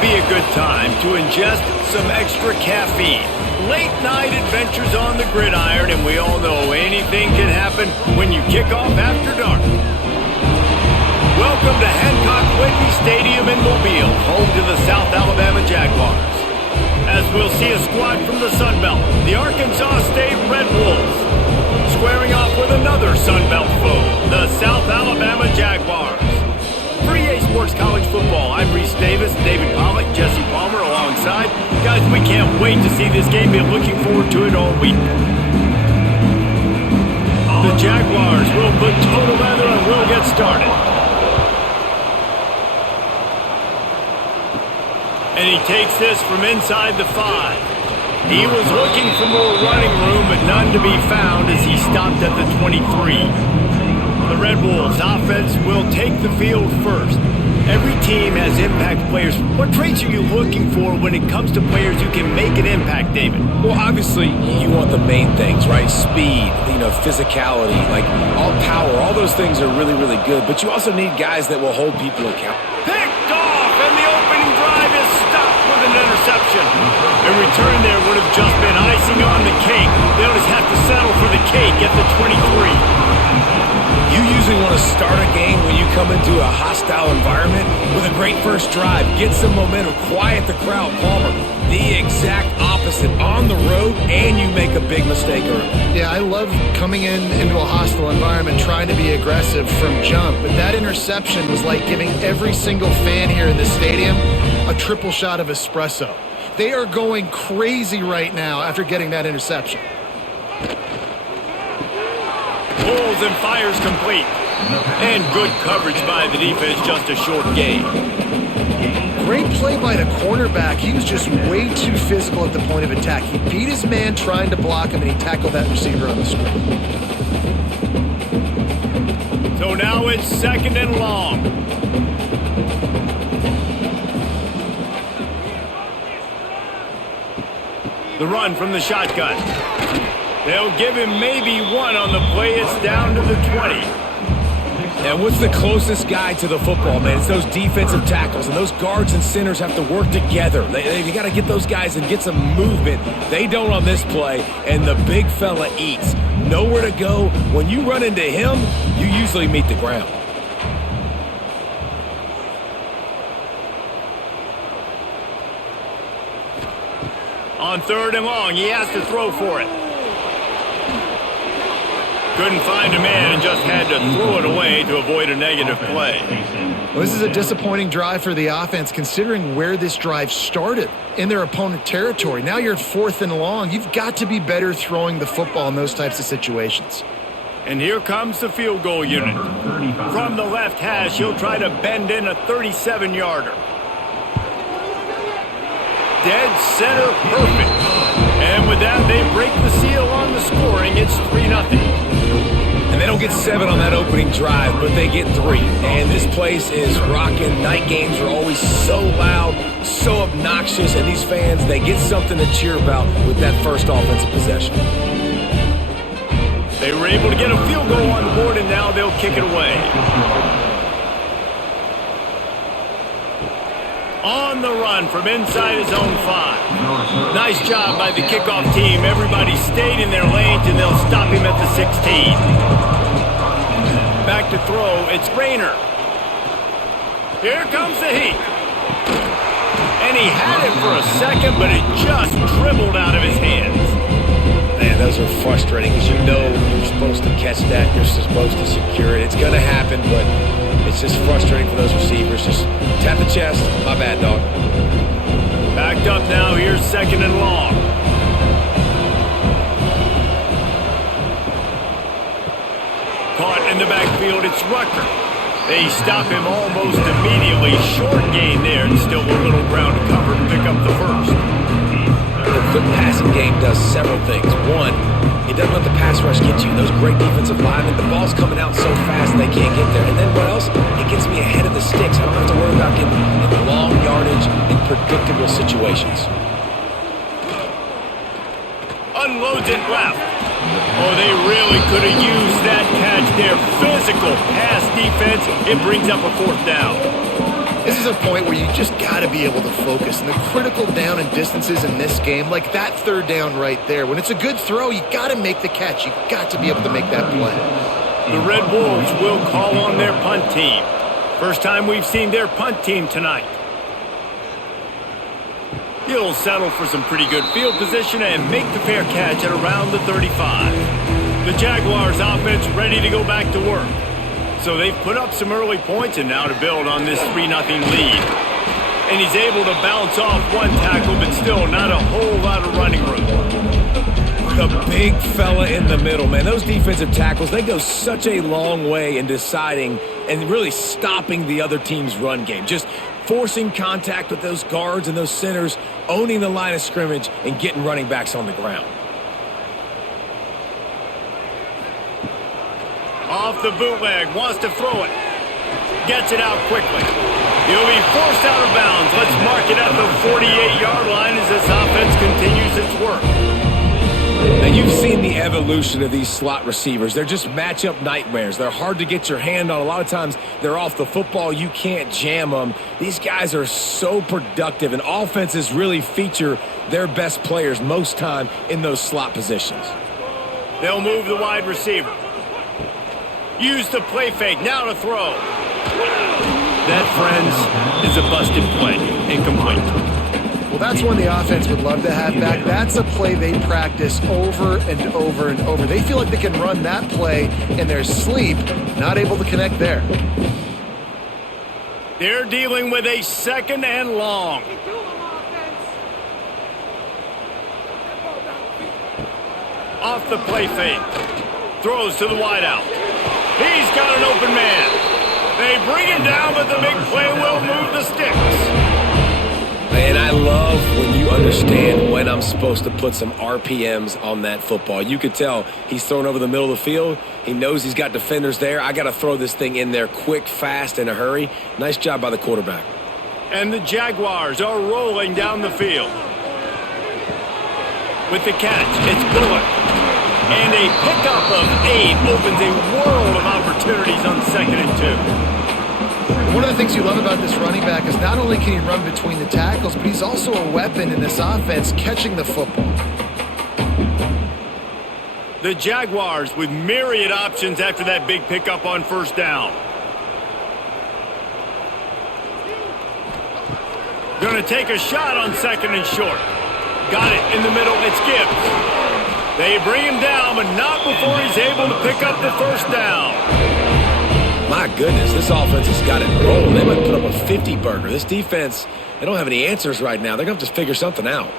would be a good time to ingest some extra caffeine. Late night adventures on the gridiron, and we all know anything can happen when you kick off after dark. Welcome to Hancock-Whitney Stadium in Mobile, home to the South Alabama Jaguars. As we'll see a squad from the Sun Belt, the Arkansas State Red Wolves, squaring off with another Sun Belt foe, the South Alabama Jaguars. For EA Sports College Football, I'm Reese Davis, David Pollock, Jesse Palmer alongside. Guys, we can't wait to see this game. Been looking forward to it all week. The Jaguars will put total leather and we'll get started. And he takes this from inside the 5. He was looking for more running room, but none to be found as he stopped at the 23. The Red Wolves offense will take the field first. Every team has impact players. What traits are you looking for when it comes to players who can make an impact, David? Well, obviously, you want the main things, right? Speed, physicality, like all power. All those things are really, really good. But you also need guys that will hold people accountable. Picked off, and the opening drive is stopped with an interception. A return there would have just been icing on the cake. They'll just have to settle for the cake at the 23. You usually want to start a game when you come into a hostile environment with a great first drive. Get some momentum, quiet the crowd. Palmer, the exact opposite. On the road, and you make a big mistake early. Yeah, I love coming into a hostile environment, trying to be aggressive from jump. But that interception was like giving every single fan here in the stadium a triple shot of espresso. They are going crazy right now after getting that interception. Pulls and fires complete. And good coverage by the defense, just a short gain. Great play by the cornerback. He was just way too physical at the point of attack. He beat his man trying to block him, and he tackled that receiver on the screen. So now it's 2nd and long. The run from the shotgun. They'll give him maybe one on the play. It's down to the 20. And what's the closest guy to the football, man? It's those defensive tackles, and those guards and centers have to work together. You got to get those guys and get some movement. They don't on this play, and the big fella eats. Nowhere to go. When you run into him, you usually meet the ground. On 3rd and long, he has to throw for it. Couldn't find a man and just had to throw it away to avoid a negative play. Well, this is a disappointing drive for the offense, considering where this drive started in their opponent territory. Now you're at 4th and long. You've got to be better throwing the football in those types of situations. And here comes the field goal unit. From the left hash, he'll try to bend in a 37-yarder. Dead center, perfect. And with that, they break the seal on the scoring. It's 3-0. And they don't get 7 on that opening drive, but they get 3. And this place is rocking. Night games are always so loud, so obnoxious, and these fans, they get something to cheer about with that first offensive possession. They were able to get a field goal on the board, and now they'll kick it away. On the run from inside his own 5. Nice job by the kickoff team. Everybody stayed in their lanes, and they'll stop him at the 16. Back to throw. It's Rayner. Here comes the heat. And he had it for a second, but it just dribbled out of his hands. Man, those are frustrating because you know you're supposed to catch that. You're supposed to secure it. It's going to happen, but it's just frustrating for those receivers. Just tap the chest. My bad, dog. Backed up now. Here's 2nd and long. Caught in the backfield. It's Rucker. They stop him almost immediately. Short gain there. And still a little ground to cover to pick up the first. The quick passing game does several things. One, it doesn't let the pass rush get you. Those great defensive linemen, the ball's coming out so fast they can't get there. And then what else? It gets me ahead of the sticks. I don't have to worry about getting in long yardage in predictable situations. Unloads it left. Oh, they really could have used that catch there. Physical pass defense. It brings up a 4th down. This is a point where you just got to be able to focus. And the critical down and distances in this game, like that third down right there, when it's a good throw, you got to make the catch. You got to be able to make that play. The Red Wolves will call on their punt team. First time we've seen their punt team tonight. He'll settle for some pretty good field position and make the fair catch at around the 35. The Jaguars offense ready to go back to work. So they've put up some early points and now to build on this 3-0 lead. And he's able to bounce off one tackle, but still not a whole lot of running room. The big fella in the middle, man. Those defensive tackles, they go such a long way in deciding and really stopping the other team's run game. Just forcing contact with those guards and those centers, owning the line of scrimmage, and getting running backs on the ground. Off the bootleg, wants to throw it. Gets it out quickly. He'll be forced out of bounds. Let's mark it at the 48-yard line as this offense continues its work. Now, you've seen the evolution of these slot receivers. They're just matchup nightmares. They're hard to get your hand on. A lot of times, they're off the football. You can't jam them. These guys are so productive, and offenses really feature their best players most time in those slot positions. They'll move the wide receiver. Use the play fake, now to throw. That, friends, is a busted play. Incomplete. Well, that's one the offense would love to have back. That's a play they practice over and over and over. They feel like they can run that play in their sleep, not able to connect there. They're dealing with a 2nd and long. Off the play fake. Throws to the wideout. He's got an open man. They bring him down, but the big play will move the sticks. Man, I love when you understand when I'm supposed to put some RPMs on that football. You could tell he's thrown over the middle of the field. He knows he's got defenders there. I got to throw this thing in there quick, fast, in a hurry. Nice job by the quarterback. And the Jaguars are rolling down the field. With the catch, it's Bullock. And a pickup of 8 opens a world of opportunities on 2nd and 2. One of the things you love about this running back is not only can he run between the tackles, but he's also a weapon in this offense catching the football. The Jaguars with myriad options after that big pickup on 1st down. Going to take a shot on 2nd and short. Got it in the middle. It's Gibbs. They bring him down, but not before he's able to pick up the 1st down. My goodness, this offense has got it rolling. They might put up a 50-burger. This defense, they don't have any answers right now. They're going to have to figure something out.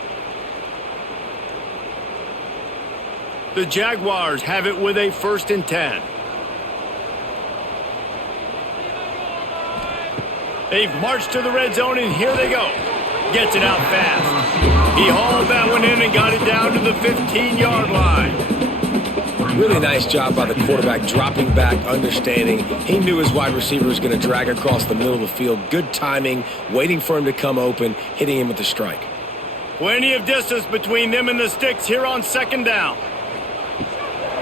The Jaguars have it with a 1st and 10. They've marched to the red zone, and here they go. Gets it out fast. He hauled that one in and got it down to the 15-yard line. Really nice job by the quarterback, dropping back, understanding. He knew his wide receiver was going to drag across the middle of the field. Good timing, waiting for him to come open, hitting him with the strike. Plenty of distance between them and the sticks here on 2nd down.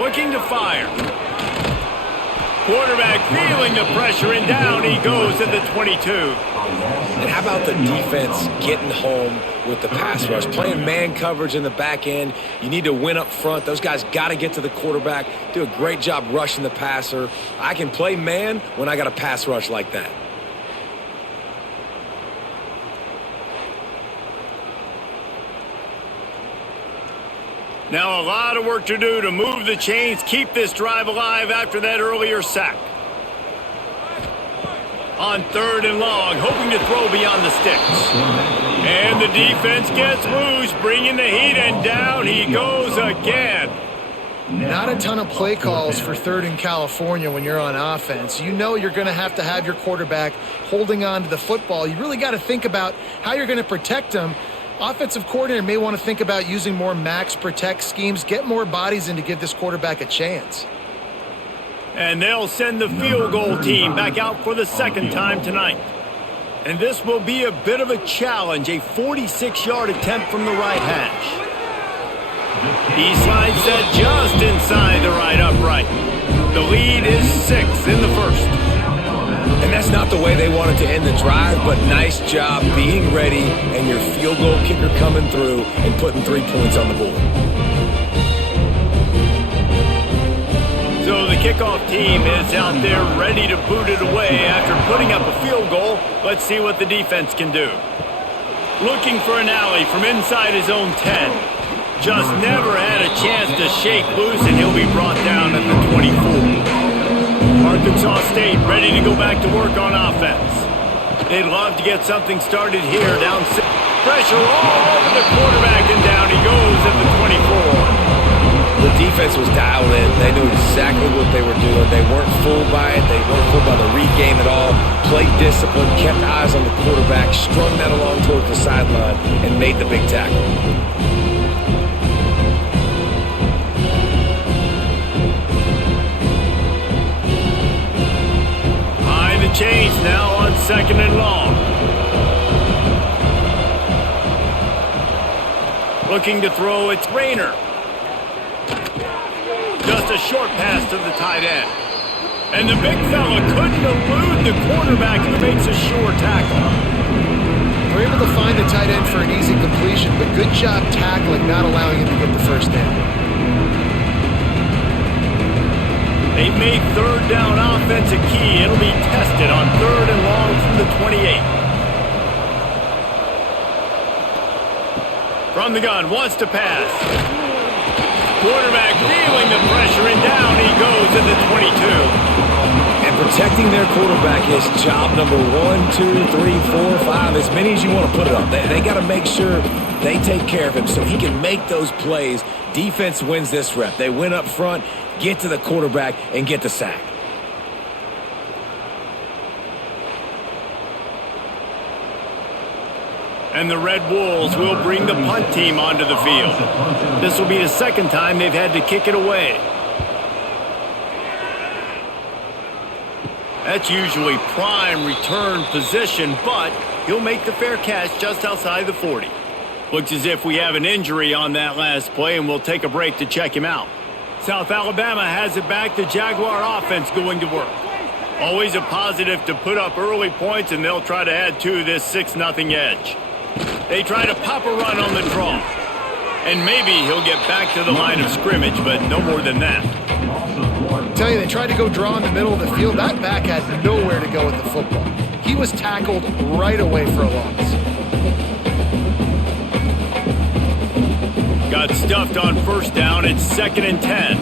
Looking to fire. Quarterback feeling the pressure, and down he goes at the 22. And how about the defense getting home with the pass rush? Playing man coverage in the back end. You need to win up front. Those guys got to get to the quarterback. Do a great job rushing the passer. I can play man when I got a pass rush like that. Now a lot of work to do to move the chains, keep this drive alive after that earlier sack. On 3rd and long, hoping to throw beyond the sticks. And the defense gets loose, bringing the heat, and down he goes again. Not a ton of play calls for 3rd and California when you're on offense. You know you're going to have your quarterback holding on to the football. You really got to think about how you're going to protect him. Offensive coordinator may want to think about using more max protect schemes, get more bodies in to give this quarterback a chance. And they'll send the field goal team back out for the 2nd time tonight. And this will be a bit of a challenge, a 46-yard attempt from the right hash. He slides that just inside the right upright. The lead is 6 in the 1st. And that's not the way they wanted to end the drive, but nice job being ready and your field goal kicker coming through and putting 3 points on the board. So the kickoff team is out there ready to boot it away after putting up a field goal. Let's see what the defense can do. Looking for an alley from inside his own 10. Just never had a chance to shake loose, and he'll be brought down at the 24. Arkansas State ready to go back to work on offense. They'd love to get something started here. Down 6. Pressure all over the quarterback, and down he goes at the 24. The defense was dialed in. They knew exactly what they were doing. They weren't fooled by it. They weren't fooled by the read game at all. Played discipline, kept eyes on the quarterback, strung that along towards the sideline, and made the big tackle. Behind the chains now on 2nd and long. Looking to throw, it's Rayner. Just a short pass to the tight end. And the big fella couldn't elude the quarterback who makes a sure tackle. We're able to find the tight end for an easy completion, but good job tackling, not allowing him to get the first down. They've made 3rd down offense a key. It'll be tested on 3rd and long from the 28. From the gun, wants to pass. Quarterback feeling the pressure, and down he goes at the 22. And protecting their quarterback is job number 1, 2, 3, 4, 5, as many as you want to put it on. They got to make sure they take care of him so he can make those plays. Defense wins this rep. They win up front, get to the quarterback, and get the sack. And the Red Wolves will bring the punt team onto the field. This will be the 2nd time they've had to kick it away. That's usually prime return position, but he'll make the fair catch just outside the 40. Looks as if we have an injury on that last play, and we'll take a break to check him out. South Alabama has it back. The Jaguar offense going to work. Always a positive to put up early points, and they'll try to add to this 6-0 edge. They try to pop a run on the draw. And maybe he'll get back to the line of scrimmage, but no more than that. I tell you, they tried to go draw in the middle of the field. That back had nowhere to go with the football. He was tackled right away for a loss. Got stuffed on 1st down. It's 2nd and 10.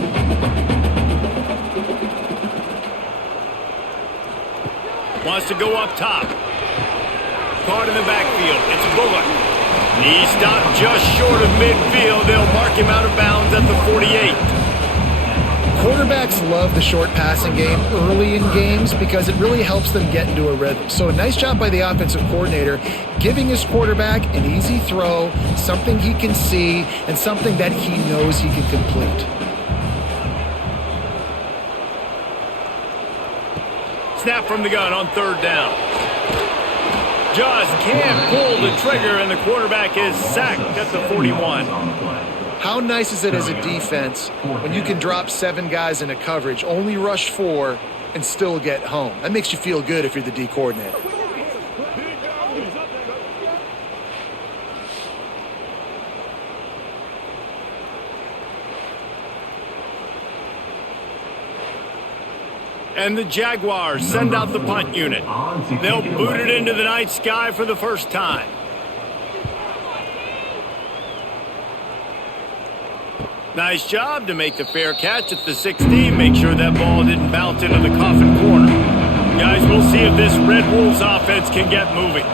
Wants to go up top. Caught in the backfield. It's Bullock. He stopped just short of midfield. They'll mark him out of bounds at the 48. Quarterbacks love the short passing game early in games because it really helps them get into a rhythm. So a nice job by the offensive coordinator giving his quarterback an easy throw, something he can see, and something that he knows he can complete. Snap from the gun on 3rd down. Just can't pull the trigger, and the quarterback is sacked at the 41. How nice is it as a defense when you can drop 7 guys in a coverage, only rush 4, and still get home? That makes you feel good if you're the D coordinator. And the Jaguars send out the punt unit. They'll boot it into the night sky for the first time. Nice job to make the fair catch at the 16. Make sure that ball didn't bounce into the coffin corner. Guys, we'll see if this Red Wolves offense can get moving.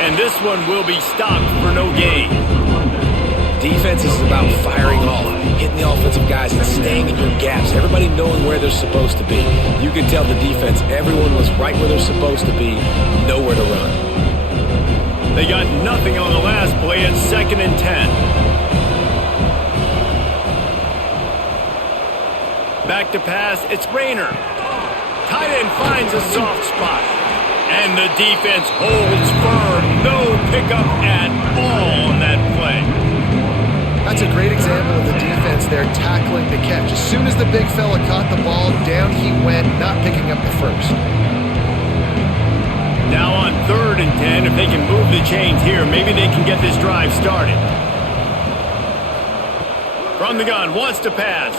And this one will be stopped for no gain. Defense is about firing off, hitting the offensive guys and staying in your gaps. Everybody knowing where they're supposed to be. You can tell the defense, everyone was right where they're supposed to be, nowhere to run. They got nothing on the last play. It's 2nd and 10. Back to pass, it's Rayner. Tight end finds a soft spot. And the defense holds firm. No pickup at all on that play. That's a great example of the defense there tackling the catch. As soon as the big fella caught the ball, down he went not picking up the first. Now on 3rd and 10, if they can move the chains here, maybe they can get this drive started. From the gun, wants to pass.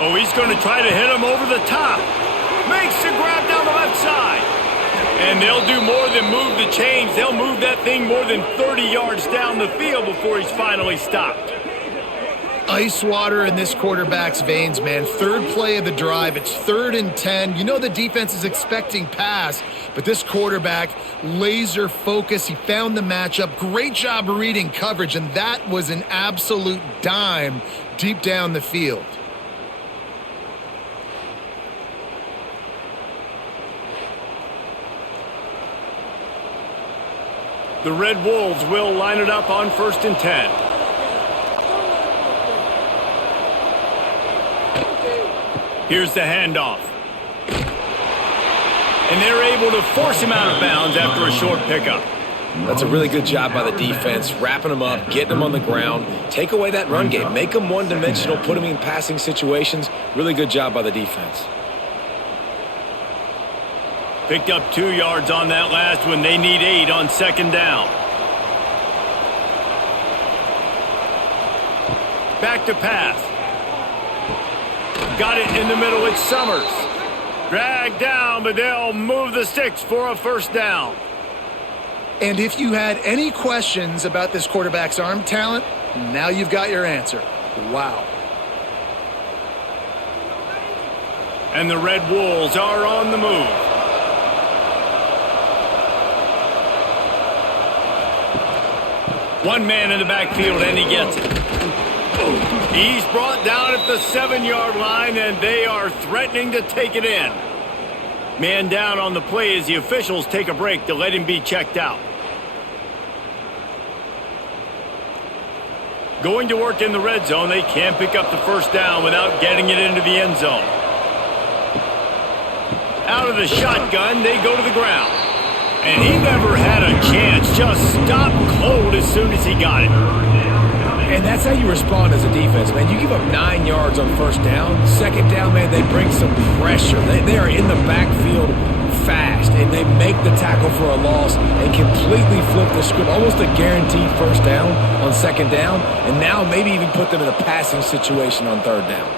Oh, he's going to try to hit him over the top. Makes the grab down the left side. And they'll do more than move the chains. They'll move that thing more than 30 yards down the field before he's finally stopped. Ice water in this quarterback's veins, man. 3rd play of the drive. It's 3rd and 10. You know the defense is expecting pass, but this quarterback, laser focus. He found the matchup. Great job reading coverage, and that was an absolute dime deep down the field. The Red Wolves will line it up on 1st and 10. Here's the handoff. And they're able to force him out of bounds after a short pickup. That's a really good job by the defense, wrapping them up, getting them on the ground. Take away that run game. Make them one-dimensional, put them in passing situations. Really good job by the defense. Picked up 2 yards on that last one. They need 8 on 2nd down. Back to pass. Got it in the middle. It's Summers. Dragged down, but they'll move the sticks for a 1st down. And if you had any questions about this quarterback's arm talent, now you've got your answer. Wow. And the Red Wolves are on the move. One man in the backfield, and he gets it. He's brought down at the 7-yard line, and they are threatening to take it in. Man down on the play as the officials take a break to let him be checked out. Going to work in the red zone. They can't pick up the 1st down without getting it into the end zone. Out of the shotgun, they go to the ground. And he never had a chance. Just stopped cold as soon as he got it. And that's how you respond as a defense, man. You give up 9 yards on 1st down. 2nd down, man, they bring some pressure. They are in the backfield fast, and they make the tackle for a loss and completely flip the script. Almost a guaranteed 1st down on 2nd down, and now maybe even put them in a passing situation on 3rd down.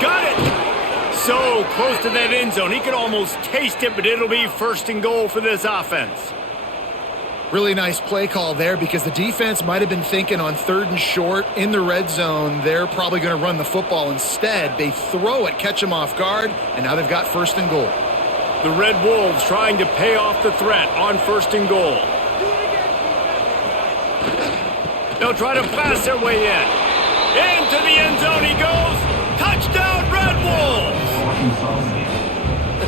Got it! So close to that end zone. He could almost taste it, but it'll be 1st and goal for this offense. Really nice play call there because the defense might have been thinking on 3rd and short in the red zone, they're probably going to run the football. Instead, they throw it, catch them off guard, and now they've got 1st and goal. The Red Wolves trying to pay off the threat on 1st and goal. They'll try to pass their way in. Into the end zone he goes. Touchdown, Red Wolves!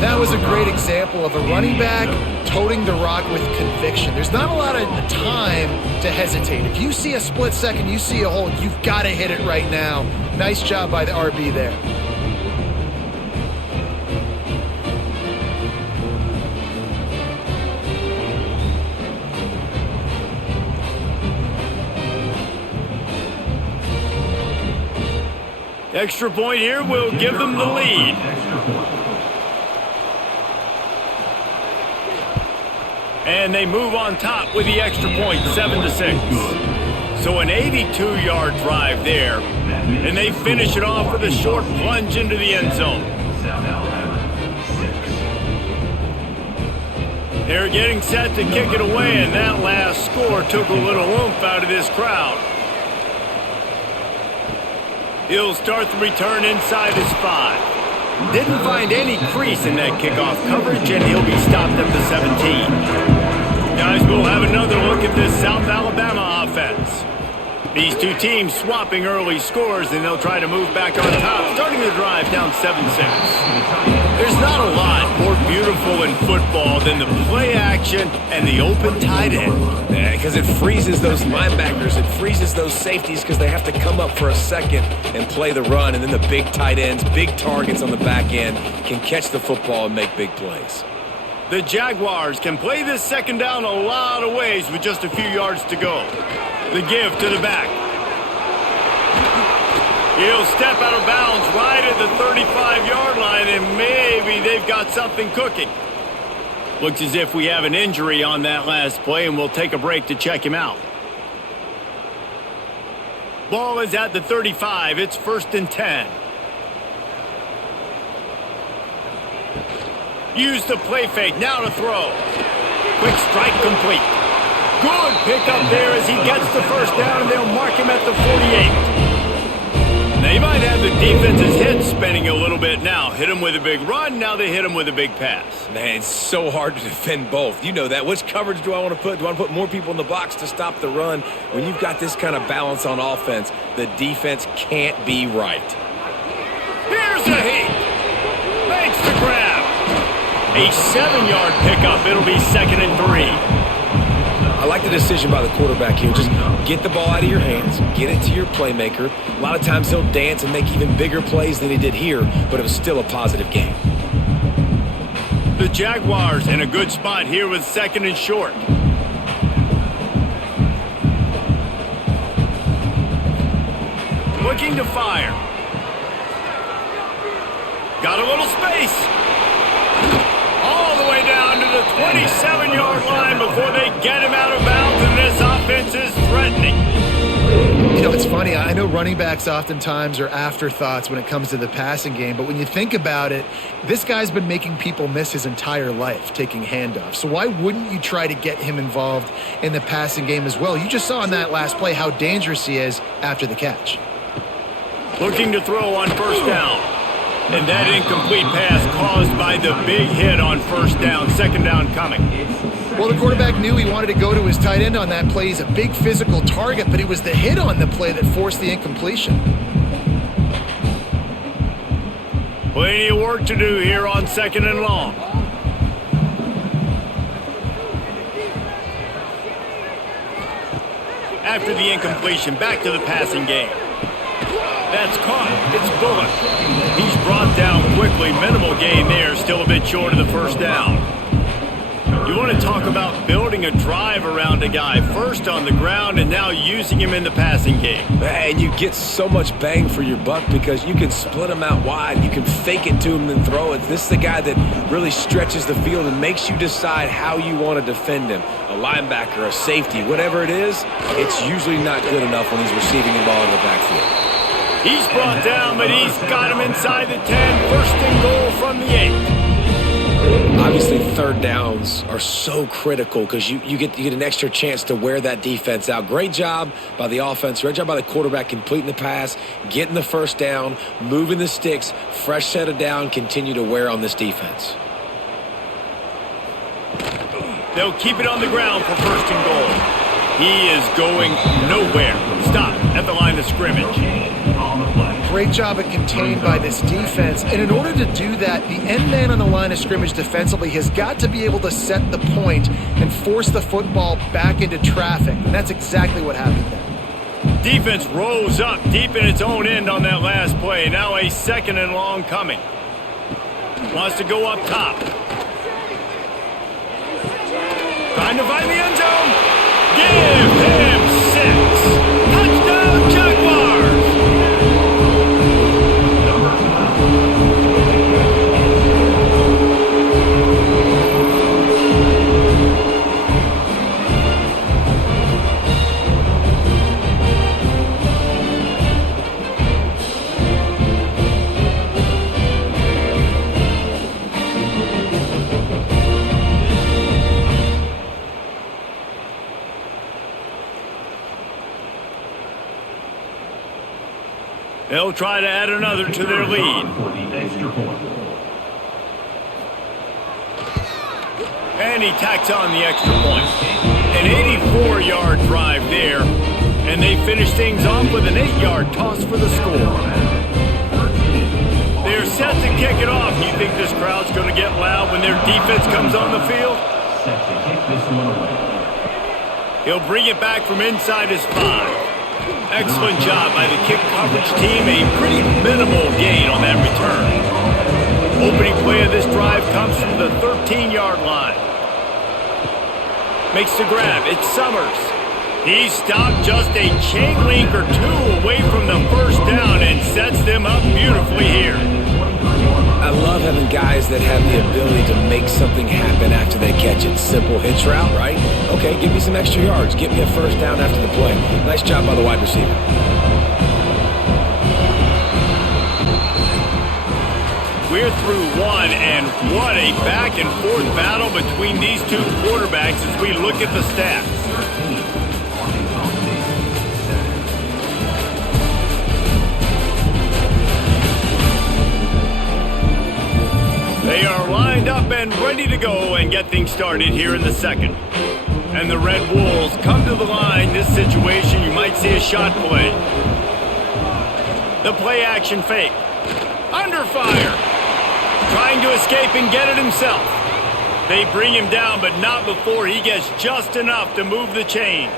That was a great example of a running back toting the rock with conviction. There's not a lot of time to hesitate. If you see a split second, you see a hole, you've got to hit it right now. Nice job by the RB there. Extra point here will give them the lead. And they move on top with the extra point, 7-6. So an 82-yard drive there. And they finish it off with a short plunge into the end zone. They're getting set to kick it away, and that last score took a little oomph out of this crowd. He'll start the return inside his 5. Didn't find any crease in that kickoff coverage, and he'll be stopped at the 17. Guys, we'll have another look at this South Alabama offense. These two teams swapping early scores, and they'll try to move back on top, starting the drive down 7-6. There's not a lot more beautiful in football than the play action and the open tight end. Because it freezes those linebackers, it freezes those safeties because they have to come up for a second and play the run, and then the big tight ends, big targets on the back end can catch the football and make big plays. The Jaguars can play this 2nd down a lot of ways with just a few yards to go. The give to the back. He'll step out of bounds right at the they've got something cooking. Looks as if we have an injury on that last play, and we'll take a break to check him out. Ball is at the 35. It's 1st and 10. Use the play fake. Now to throw. Quick strike complete. Good pickup there as he gets the first down, and they'll mark him at the 48. They might have the defense's head spinning a little bit now. Hit him with a big run, now they hit him with a big pass. Man, it's so hard to defend both. You know that. Which coverage do I want to put? Do I want to put more people in the box to stop the run? When you've got this kind of balance on offense, the defense can't be right. Here's a heat. Makes the grab. A 7-yard pickup. It'll be 2nd and 3. I like the decision by the quarterback here. Just get the ball out of your hands, get it to your playmaker. A lot of times he'll dance and make even bigger plays than he did here, but it was still a positive game. The Jaguars in a good spot here with 2nd and short. Looking to fire. Got a little space. All the way down to the 27-yard line before they get him out of bounds, and this offense is threatening. You know, it's funny. I know running backs oftentimes are afterthoughts when it comes to the passing game, but when you think about it, this guy's been making people miss his entire life taking handoffs. So why wouldn't you try to get him involved in the passing game as well? You just saw in that last play how dangerous he is after the catch. Looking to throw on 1st down. And that incomplete pass caused by the big hit on 1st down. 2nd down coming. Well, the quarterback knew he wanted to go to his tight end on that play. He's a big physical target, but it was the hit on the play that forced the incompletion. Plenty of work to do here on 2nd and long. After the incompletion, back to the passing game. That's caught. It's Bullock. He's brought down quickly. Minimal gain there. Still a bit short of the 1st down. You want to talk about building a drive around a guy. First on the ground and now using him in the passing game. And you get so much bang for your buck because you can split him out wide. You can fake it to him and throw it. This is the guy that really stretches the field and makes you decide how you want to defend him. A linebacker, a safety, whatever it is, it's usually not good enough when he's receiving the ball in the backfield. He's brought down, but he's got him inside the 10. 1st and goal from the 8. Obviously, 3rd downs are so critical because you get an extra chance to wear that defense out. Great job by the offense. Great job by the quarterback completing the pass, getting the 1st down, moving the sticks, fresh set of down, continue to wear on this defense. They'll keep it on the ground for 1st and goal. He is going nowhere. Stop at the line of scrimmage. Great job at contained by this defense. And in order to do that, the end man on the line of scrimmage defensively has got to be able to set the point and force the football back into traffic. And that's exactly what happened there. Defense rose up deep in its own end on that last play. Now a 2nd and long coming. Wants to go up top. Trying to find the end zone. Give him 6. Touchdown, Jaguars. They'll try to add another to their lead. And he tacks on the extra point. An 84-yard drive there. And they finish things off with an 8-yard toss for the score. They're set to kick it off. You think this crowd's going to get loud when their defense comes on the field? He'll bring it back from inside his 5. Excellent job by the kick coverage team. A pretty minimal gain on that return. Opening play of this drive comes from the 13-yard line. Makes the grab. It's Summers. He stopped just a chain link or 2 away from the 1st down and sets them up beautifully here. I love having guys that have the ability to make something happen after they catch it. Simple hitch route, right? Okay, give me some extra yards. Get me a first down after the play. Nice job by the wide receiver. We're through one, and what a back-and-forth battle between these two quarterbacks as we look at the stats. They are lined up and ready to go and get things started here in the second. And the Red Wolves come to the line. This situation, you might see a shot play. The play action fake. Under fire. Trying to escape and get it himself. They bring him down, but not before he gets just enough to move the chains.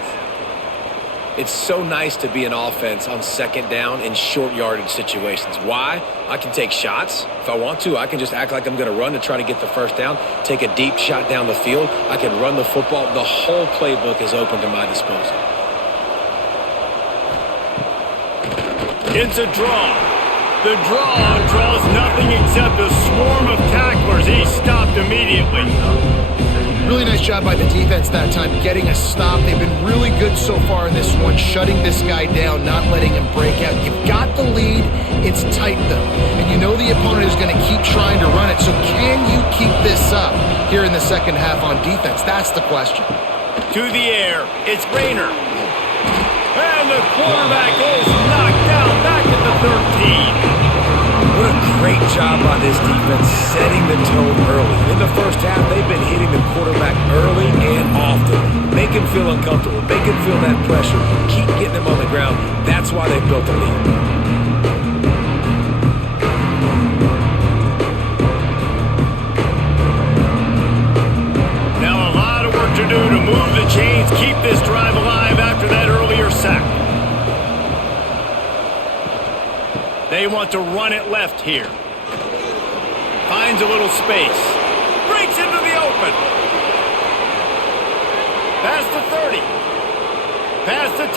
It's so nice to be an offense on second down in short yardage situations. Why? I can take shots. If I want to, I can just act like I'm going to run to try to get the first down, take a deep shot down the field. I can run the football. The whole playbook is open to my disposal. It's a draw. The draw draws nothing except a swarm of tacklers. He's stopped immediately. Really nice job by the defense that time, getting a stop. They've been really good so far in this one, shutting this guy down, not letting him break out. You've got the lead. It's tight, though. And you know the opponent is going to keep trying to run it. So can you keep this up here in the second half on defense? That's the question. To the air. It's Rayner. And the quarterback is knocked down back at the 13. What a great job by this defense setting the tone early. In the first half, they've been hitting the quarterback early and often. Make him feel uncomfortable. Make him feel that pressure. Keep getting him on the ground. That's why they built the lead. Now a lot of work to do to move the chains, keep this drive alive after that earlier sack. They want to run it left here. Finds a little space. Breaks into the open. Past the 30. Past the 10.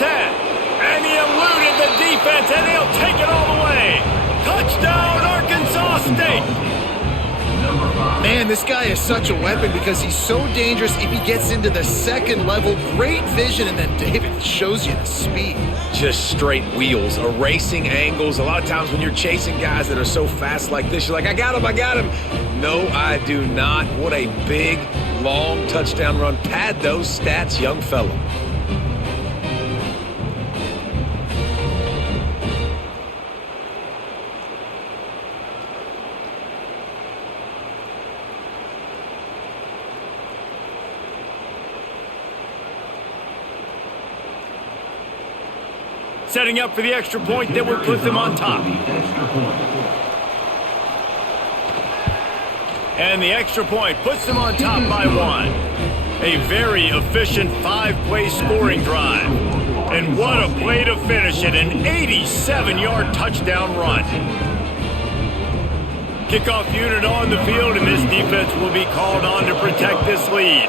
And he eluded the defense, and he'll take it all the way. Touchdown, Arkansas State. Man, this guy is such a weapon because he's so dangerous if he gets into the second level. Great vision, and then David shows you the speed. Just straight wheels, erasing angles. A lot of times when you're chasing guys that are so fast like this, you're like, I got him. No, I do not. What a big, long touchdown run. Pad those stats, young fellow. Setting up for the extra point that would put them on top. And the extra point puts them on top by one. A very efficient 5-play scoring drive. And what a play to finish it, an 87-yard touchdown run. Kickoff unit on the field, and this defense will be called on to protect this lead.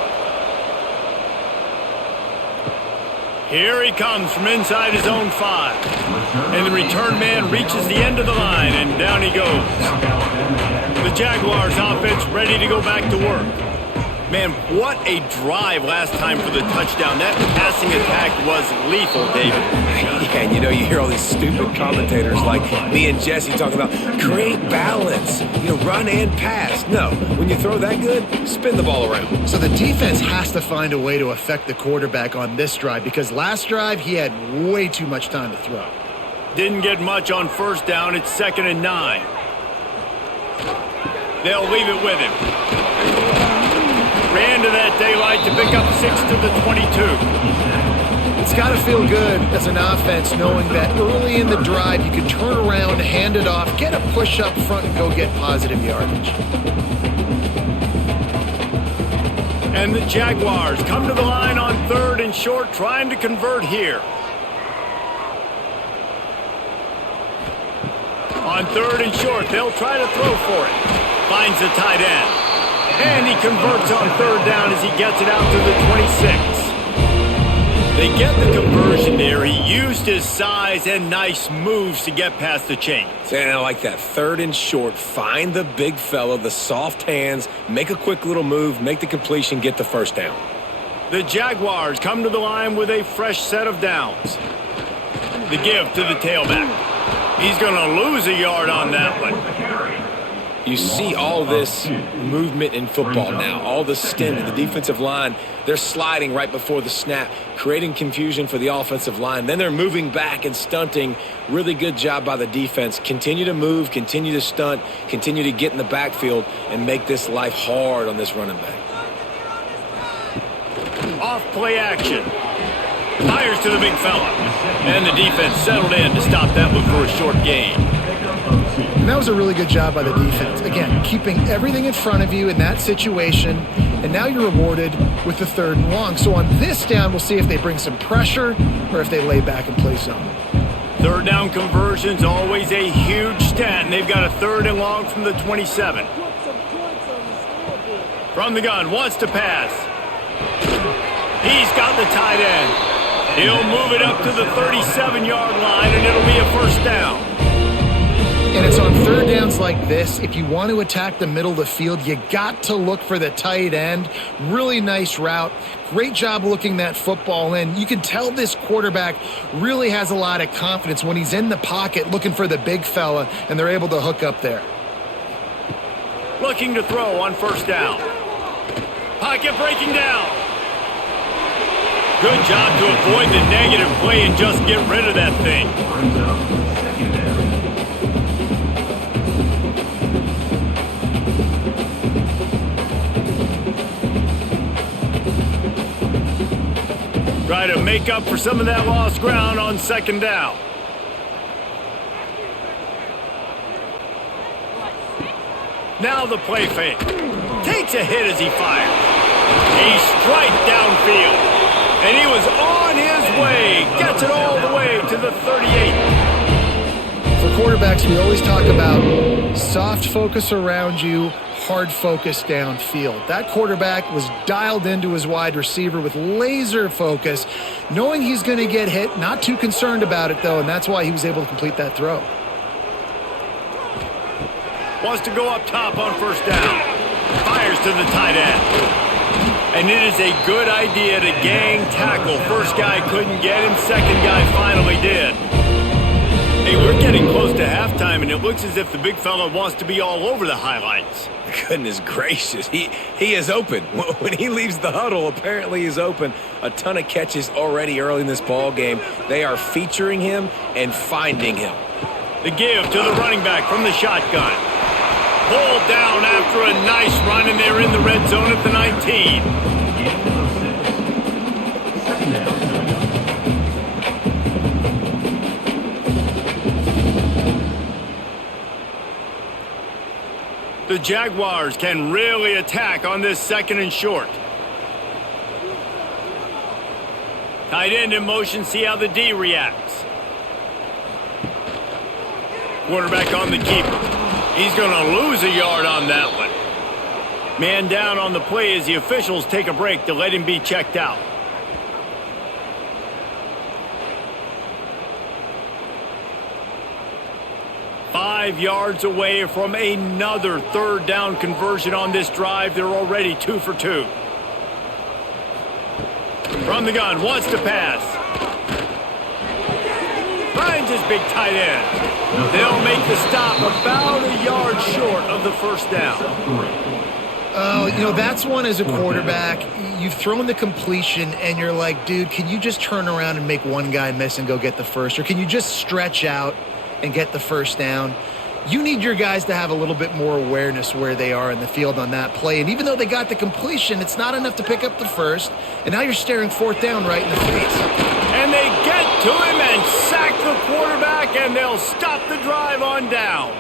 Here he comes from inside his own 5. And the return man reaches the end of the line, and down he goes. The Jaguars offense ready to go back to work. Man, what a drive last time for the touchdown. That passing attack was lethal, David. Yeah, and you hear all these stupid commentators like me and Jesse talking about create balance, run and pass. No, when you throw that good, spin the ball around. So the defense has to find a way to affect the quarterback on this drive because last drive he had way too much time to throw. Didn't get much on first down. It's 2nd and 9. They'll leave it with him. Ran to that daylight to pick up 6 to the 22. It's got to feel good as an offense knowing that early in the drive you can turn around, hand it off, get a push up front, and go get positive yardage. And the Jaguars come to the line on 3rd and short, trying to convert here. On 3rd and short, they'll try to throw for it. Finds the tight end. And he converts on 3rd down as he gets it out to the 26. They get the conversion there. He used his size and nice moves to get past the chains. And I like that. 3rd and short. Find the big fella, the soft hands, make a quick little move, make the completion, get the first down. The Jaguars come to the line with a fresh set of downs. The give to the tailback. He's going to lose a yard on that one. You see all this movement in football now, all the stint in the defensive line. They're sliding right before the snap, creating confusion for the offensive line. Then they're moving back and stunting. Really good job by the defense. Continue to move, continue to stunt, continue to get in the backfield and make this life hard on this running back. Off play action. Fires to the big fella. And the defense settled in to stop that one for a short gain. And that was a really good job by the defense. Again, keeping everything in front of you in that situation, and now you're rewarded with the 3rd and long. So on this down, we'll see if they bring some pressure or if they lay back and play zone. 3rd down conversion's always a huge stat, and they've got a 3rd and long from the 27. From the gun, wants to pass. He's got the tight end. He'll move it up to the 37-yard line, and it'll be a first down. And it's on 3rd downs like this. If you want to attack the middle of the field, you got to look for the tight end. Really nice route. Great job looking that football in. You can tell this quarterback really has a lot of confidence when he's in the pocket looking for the big fella, and they're able to hook up there. Looking to throw on first down. Pocket breaking down. Good job to avoid the negative play and just get rid of that thing. Try to make up for some of that lost ground on 2nd down. Now the play fake. Takes a hit as he fires. A strike downfield. And he was on his way. Gets it all the way to the 38. For quarterbacks, we always talk about soft focus around you, hard focus downfield. That quarterback was dialed into his wide receiver with laser focus, knowing he's going to get hit, not too concerned about it, though, and that's why he was able to complete that throw. Wants to go up top on first down. Fires to the tight end. And it is a good idea to gang tackle. First guy couldn't get him. Second guy finally did. Hey, we're getting close to halftime, and it looks as if the big fella wants to be all over the highlights. Goodness gracious. He is open. When he leaves the huddle, apparently he's open. A ton of catches already early in this ball game. They are featuring him and finding him. The give to the running back from the shotgun. Pulled down after a nice run, and they're in the red zone at the 19. The Jaguars can really attack on this 2nd and short. Tight end in motion, see how the D reacts. Quarterback on the keeper. He's going to lose a yard on that one. Man down on the play as the officials take a break to let him be checked out. Five yards away from another 3rd down conversion on this drive. They're already 2 for 2. From the gun, wants to pass. Finds his big tight end. They'll make the stop about a yard short of the first down. Oh, that's one as a quarterback. You've thrown the completion, and you're like, dude, can you just turn around and make one guy miss and go get the first? Or can you just stretch out and get the first down? You need your guys to have a little bit more awareness where they are in the field on that play. And even though they got the completion, it's not enough to pick up the first. And now you're staring 4th down right in the face. And they get to him and sack the quarterback, and they'll stop the drive on downs.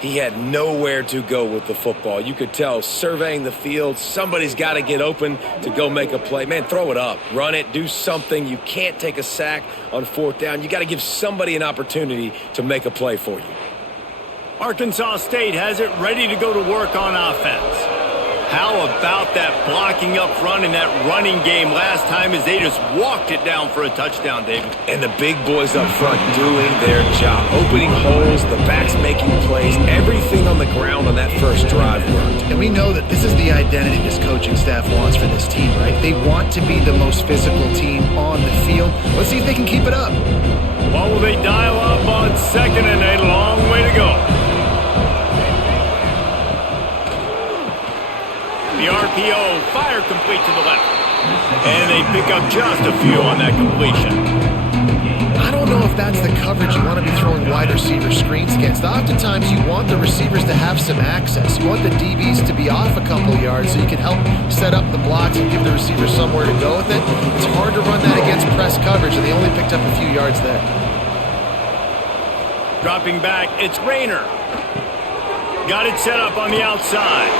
He had nowhere to go with the football. You could tell, surveying the field, somebody's got to get open to go make a play. Man, throw it up, run it, do something. You can't take a sack on 4th down. You got to give somebody an opportunity to make a play for you. Arkansas State has it ready to go to work on offense. How about that blocking up front and that running game last time as they just walked it down for a touchdown, David? And the big boys up front doing their job. Opening holes, the backs making plays, everything on the ground on that first drive worked. And we know that this is the identity this coaching staff wants for this team, right? They want to be the most physical team on the field. Let's see if they can keep it up. What will they dial up on second and a long way to go? The RPO, fire complete to the left. And they pick up just a few on that completion. I don't know if that's the coverage you want to be throwing wide receiver screens against. Oftentimes, you want the receivers to have some access. You want the DBs to be off a couple yards so you can help set up the blocks and give the receiver somewhere to go with it. It's hard to run that against press coverage, and they only picked up a few yards there. Dropping back, it's Rayner. Got it set up on the outside.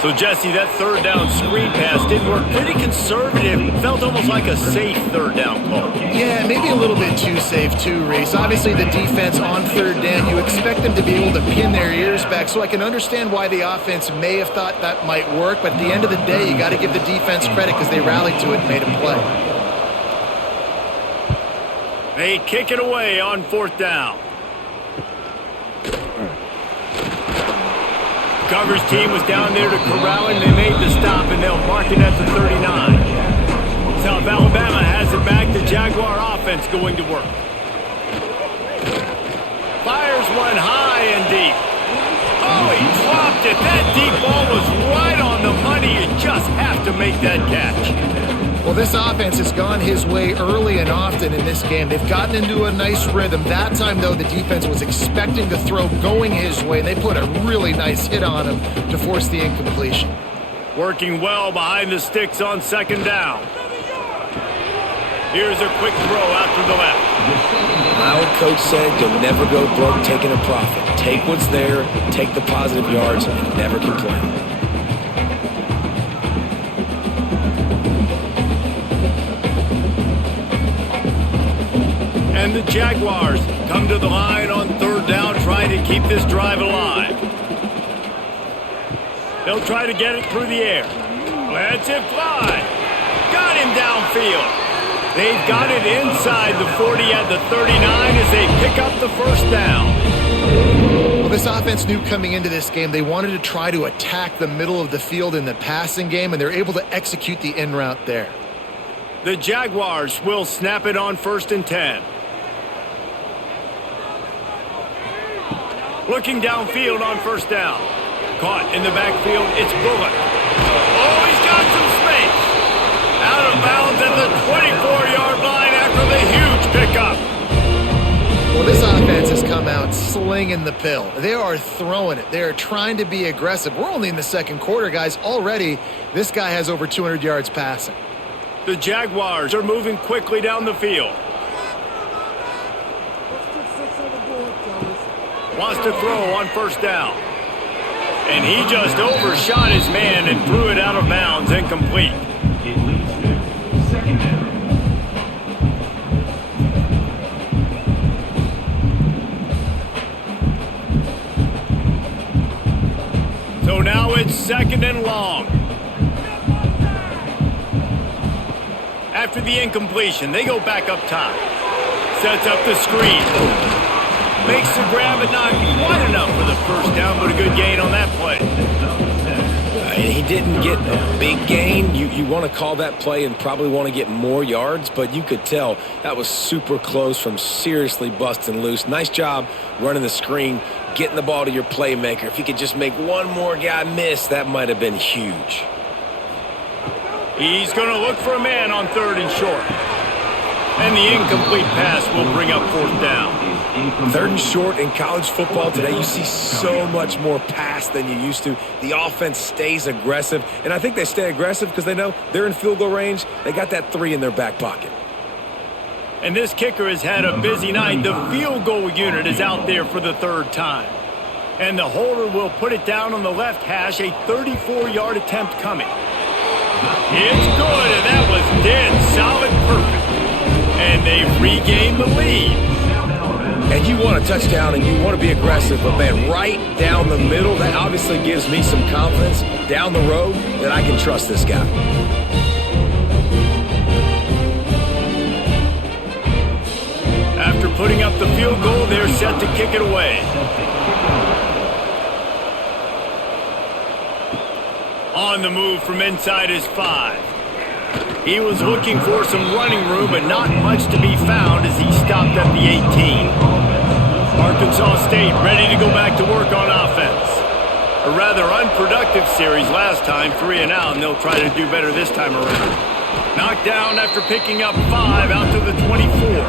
So, Jesse, that third down screen pass did work pretty conservative. Felt almost like a safe third down call. Yeah, maybe a little bit too safe too, Reese. Obviously, the defense on third down, you expect them to be able to pin their ears back, so I can understand why the offense may have thought that might work, but at the end of the day, you got to give the defense credit because they rallied to it and made a play. They kick it away on fourth down. Coverage team was down there to corral it, and they made the stop, and they'll mark it at the 39. South Alabama has it back. The Jaguar offense going to work. Fires one high and deep. Oh, he dropped it. That deep ball was right on the money. You just have to make that catch. Well, this offense has gone his way early and often in this game. They've gotten into a nice rhythm. That time, though, the defense was expecting the throw going his way. They put a really nice hit on him to force the incompletion. Working well behind the sticks on second down. Here's a quick throw out to the left. My old coach said you'll never go broke taking a profit. Take what's there, take the positive yards, and never complain. And the Jaguars come to the line on third down, trying to keep this drive alive. They'll try to get it through the air. Lets it fly. Got him downfield. They've got it inside the 40 at the 39 as they pick up the first down. Well, this offense knew coming into this game they wanted to try to attack the middle of the field in the passing game, and they're able to execute the in route there. The Jaguars will snap it on 1st and 10. Looking downfield on first down. Caught in the backfield, it's Bullock. Oh, he's got some space. Out of bounds at the 24-yard line after the huge pickup. Well, this offense has come out slinging the pill. They are throwing it. They are trying to be aggressive. We're only in the second quarter, guys. Already, this guy has over 200 yards passing. The Jaguars are moving quickly down the field. Wants to throw on first down. And he just overshot his man and threw it out of bounds, incomplete. It leads to second down. So now it's second and long. After the incompletion, they go back up top. Sets up the screen. Makes the grab, but not quite enough for the first down, but a good gain on that play. He didn't get a big gain. You want to call that play and probably want to get more yards, but you could tell that was super close from seriously busting loose. Nice job running the screen, getting the ball to your playmaker. If he could just make one more guy miss, that might have been huge. He's going to look for a man on third and short. And the incomplete pass will bring up fourth down. Third and short in college football today, you see so much more pass than you used to. The offense stays aggressive, and I think they stay aggressive because they know they're in field goal range. They got that 3 in their back pocket. And this kicker has had a busy night. The field goal unit is out there for the third time. And the holder will put it down on the left hash, a 34-yard attempt coming. It's good, and that was dead solid perfect. And they've regained the lead. And you want a touchdown and you want to be aggressive, but man, right down the middle, that obviously gives me some confidence down the road that I can trust this guy. After putting up the field goal, they're set to kick it away. On the move from inside his 5. He was looking for some running room, but not much to be found as he stopped at the 18. Arkansas State ready to go back to work on offense. A rather unproductive series last time, 3 and out, and they'll try to do better this time around. Knocked down after picking up 5 out to the 24.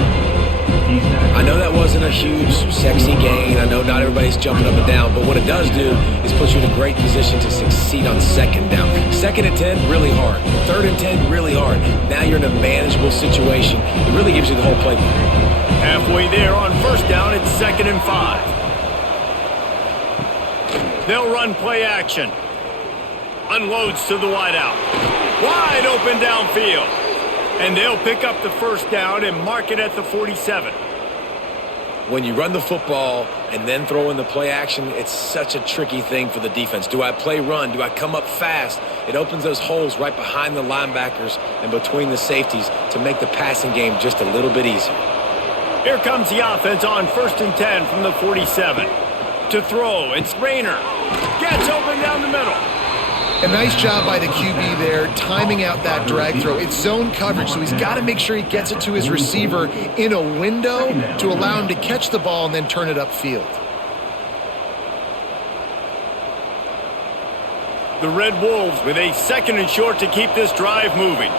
I know that wasn't a huge, sexy gain. I know not everybody's jumping up and down, but what it does do is put you in a great position to succeed on second down. 2nd and 10, really hard. 3rd and 10, really hard. Now you're in a manageable situation. It really gives you the whole playbook. Halfway there on 1st down, it's 2nd and 5. They'll run play action. Unloads to the wideout. Wide open downfield. And they'll pick up the 1st down and mark it at the 47. When you run the football and then throw in the play action, it's such a tricky thing for the defense. Do I play run? Do I come up fast? It opens those holes right behind the linebackers and between the safeties to make the passing game just a little bit easier. Here comes the offense on 1st and 10 from the 47. To throw, it's Rayner. Gets open down the middle. A nice job by the QB there, timing out that drag throw. It's zone coverage, so he's got to make sure he gets it to his receiver in a window to allow him to catch the ball and then turn it upfield. The Red Wolves with a 2nd and short to keep this drive moving.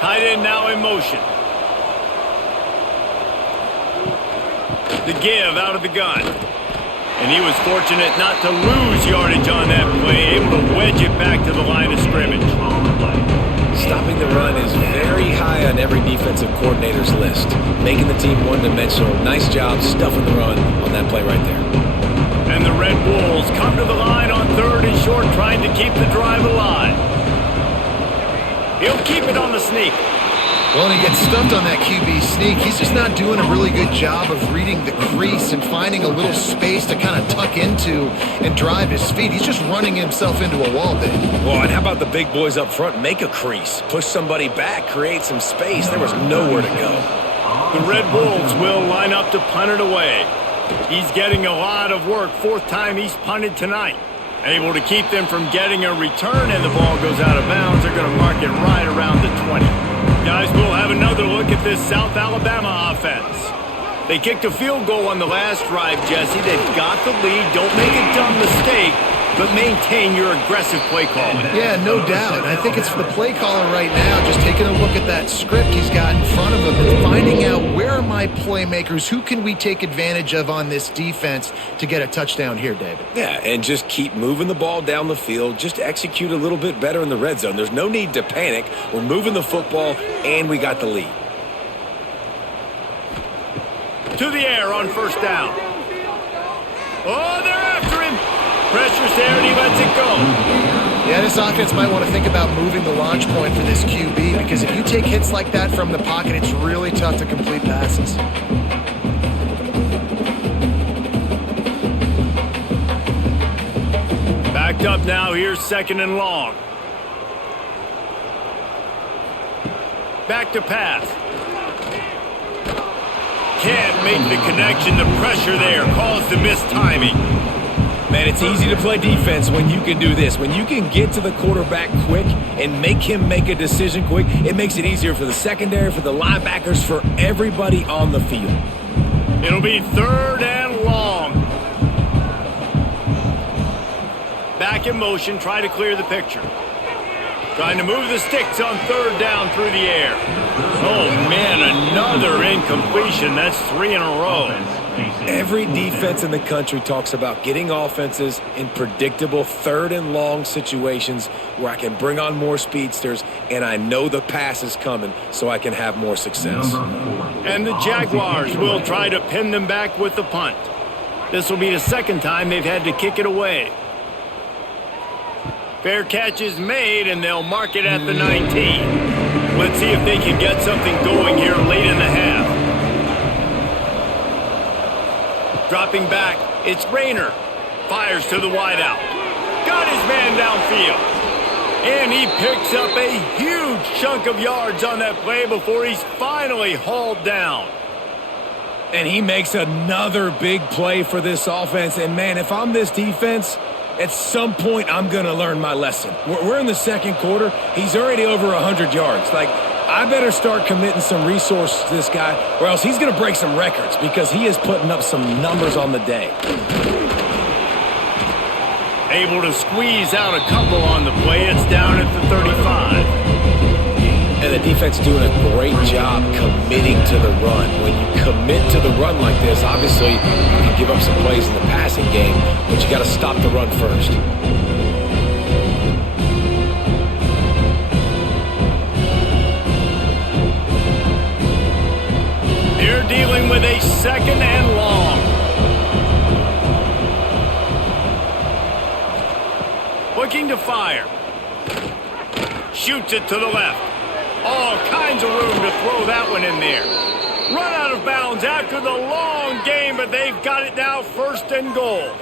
Tight end now in motion. The give out of the gun. And he was fortunate not to lose yardage on that play, able to wedge it back to the line of scrimmage. Stopping the run is very high on every defensive coordinator's list. Making the team one-dimensional. Nice job stuffing the run on that play right there. And the Red Wolves come to the line on 3rd and short, trying to keep the drive alive. He'll keep it on the sneak. Well, and he gets stuffed on that QB sneak. He's just not doing a really good job of reading the crease and finding a little space to kind of tuck into and drive his feet. He's just running himself into a wall, Dave. Well, and how about the big boys up front? Make a crease. Push somebody back. Create some space. There was nowhere to go. The Red Wolves will line up to punt it away. He's getting a lot of work. 4th time he's punted tonight. Able to keep them from getting a return, and the ball goes out of bounds. They're going to mark it right around the 20. Guys, we'll have another look at this South Alabama offense. They kicked a field goal on the last drive, Jesse. They've got the lead. Don't make a dumb mistake, but maintain your aggressive play calling. Yeah, no doubt. I think it's the play caller right now just taking a look at that script he's got in front of him and finding out where are my playmakers, who can we take advantage of on this defense to get a touchdown here, David. Yeah, and just keep moving the ball down the field. Just execute a little bit better in the red zone. There's no need to panic. We're moving the football, and we got the lead. To the air on 1st down. Oh, they're after him. Pressure's there, and he lets it go. Yeah, this offense might want to think about moving the launch point for this QB because if you take hits like that from the pocket, it's really tough to complete passes. Backed up now. Here's 2nd and long. Back to pass. Can't make the connection. The pressure there caused the missed timing. Man, it's easy to play defense when you can do this. When you can get to the quarterback quick and make him make a decision quick, it makes it easier for the secondary, for the linebackers, for everybody on the field. It'll be 3rd and long. Back in motion, try to clear the picture. Trying to move the sticks on 3rd down through the air. Oh, man, another incompletion. That's 3 in a row. Every defense in the country talks about getting offenses in predictable 3rd and long situations where I can bring on more speedsters and I know the pass is coming so I can have more success. And the Jaguars will try to pin them back with the punt. This will be the 2nd time they've had to kick it away. Fair catch is made, and they'll mark it at the 19. Let's see if they can get something going here late in the half. Dropping back, it's Rayner. Fires to the wideout. Got his man downfield. And he picks up a huge chunk of yards on that play before he's finally hauled down. And he makes another big play for this offense. And, man, if I'm this defense, at some point I'm going to learn my lesson. We're in the second quarter. He's already over 100 yards. Like, I better start committing some resources to this guy, or else he's going to break some records because he is putting up some numbers on the day. Able to squeeze out a couple on the play. It's down at the 35. And the defense doing a great job committing to the run. When you commit to the run like this, obviously you can give up some plays in the passing game, but you got to stop the run first. They're dealing with a second and long. Looking to fire. Shoots it to the left. All kinds of room to throw that one in there. Run out of bounds after the long game, but they've got it now first and goal.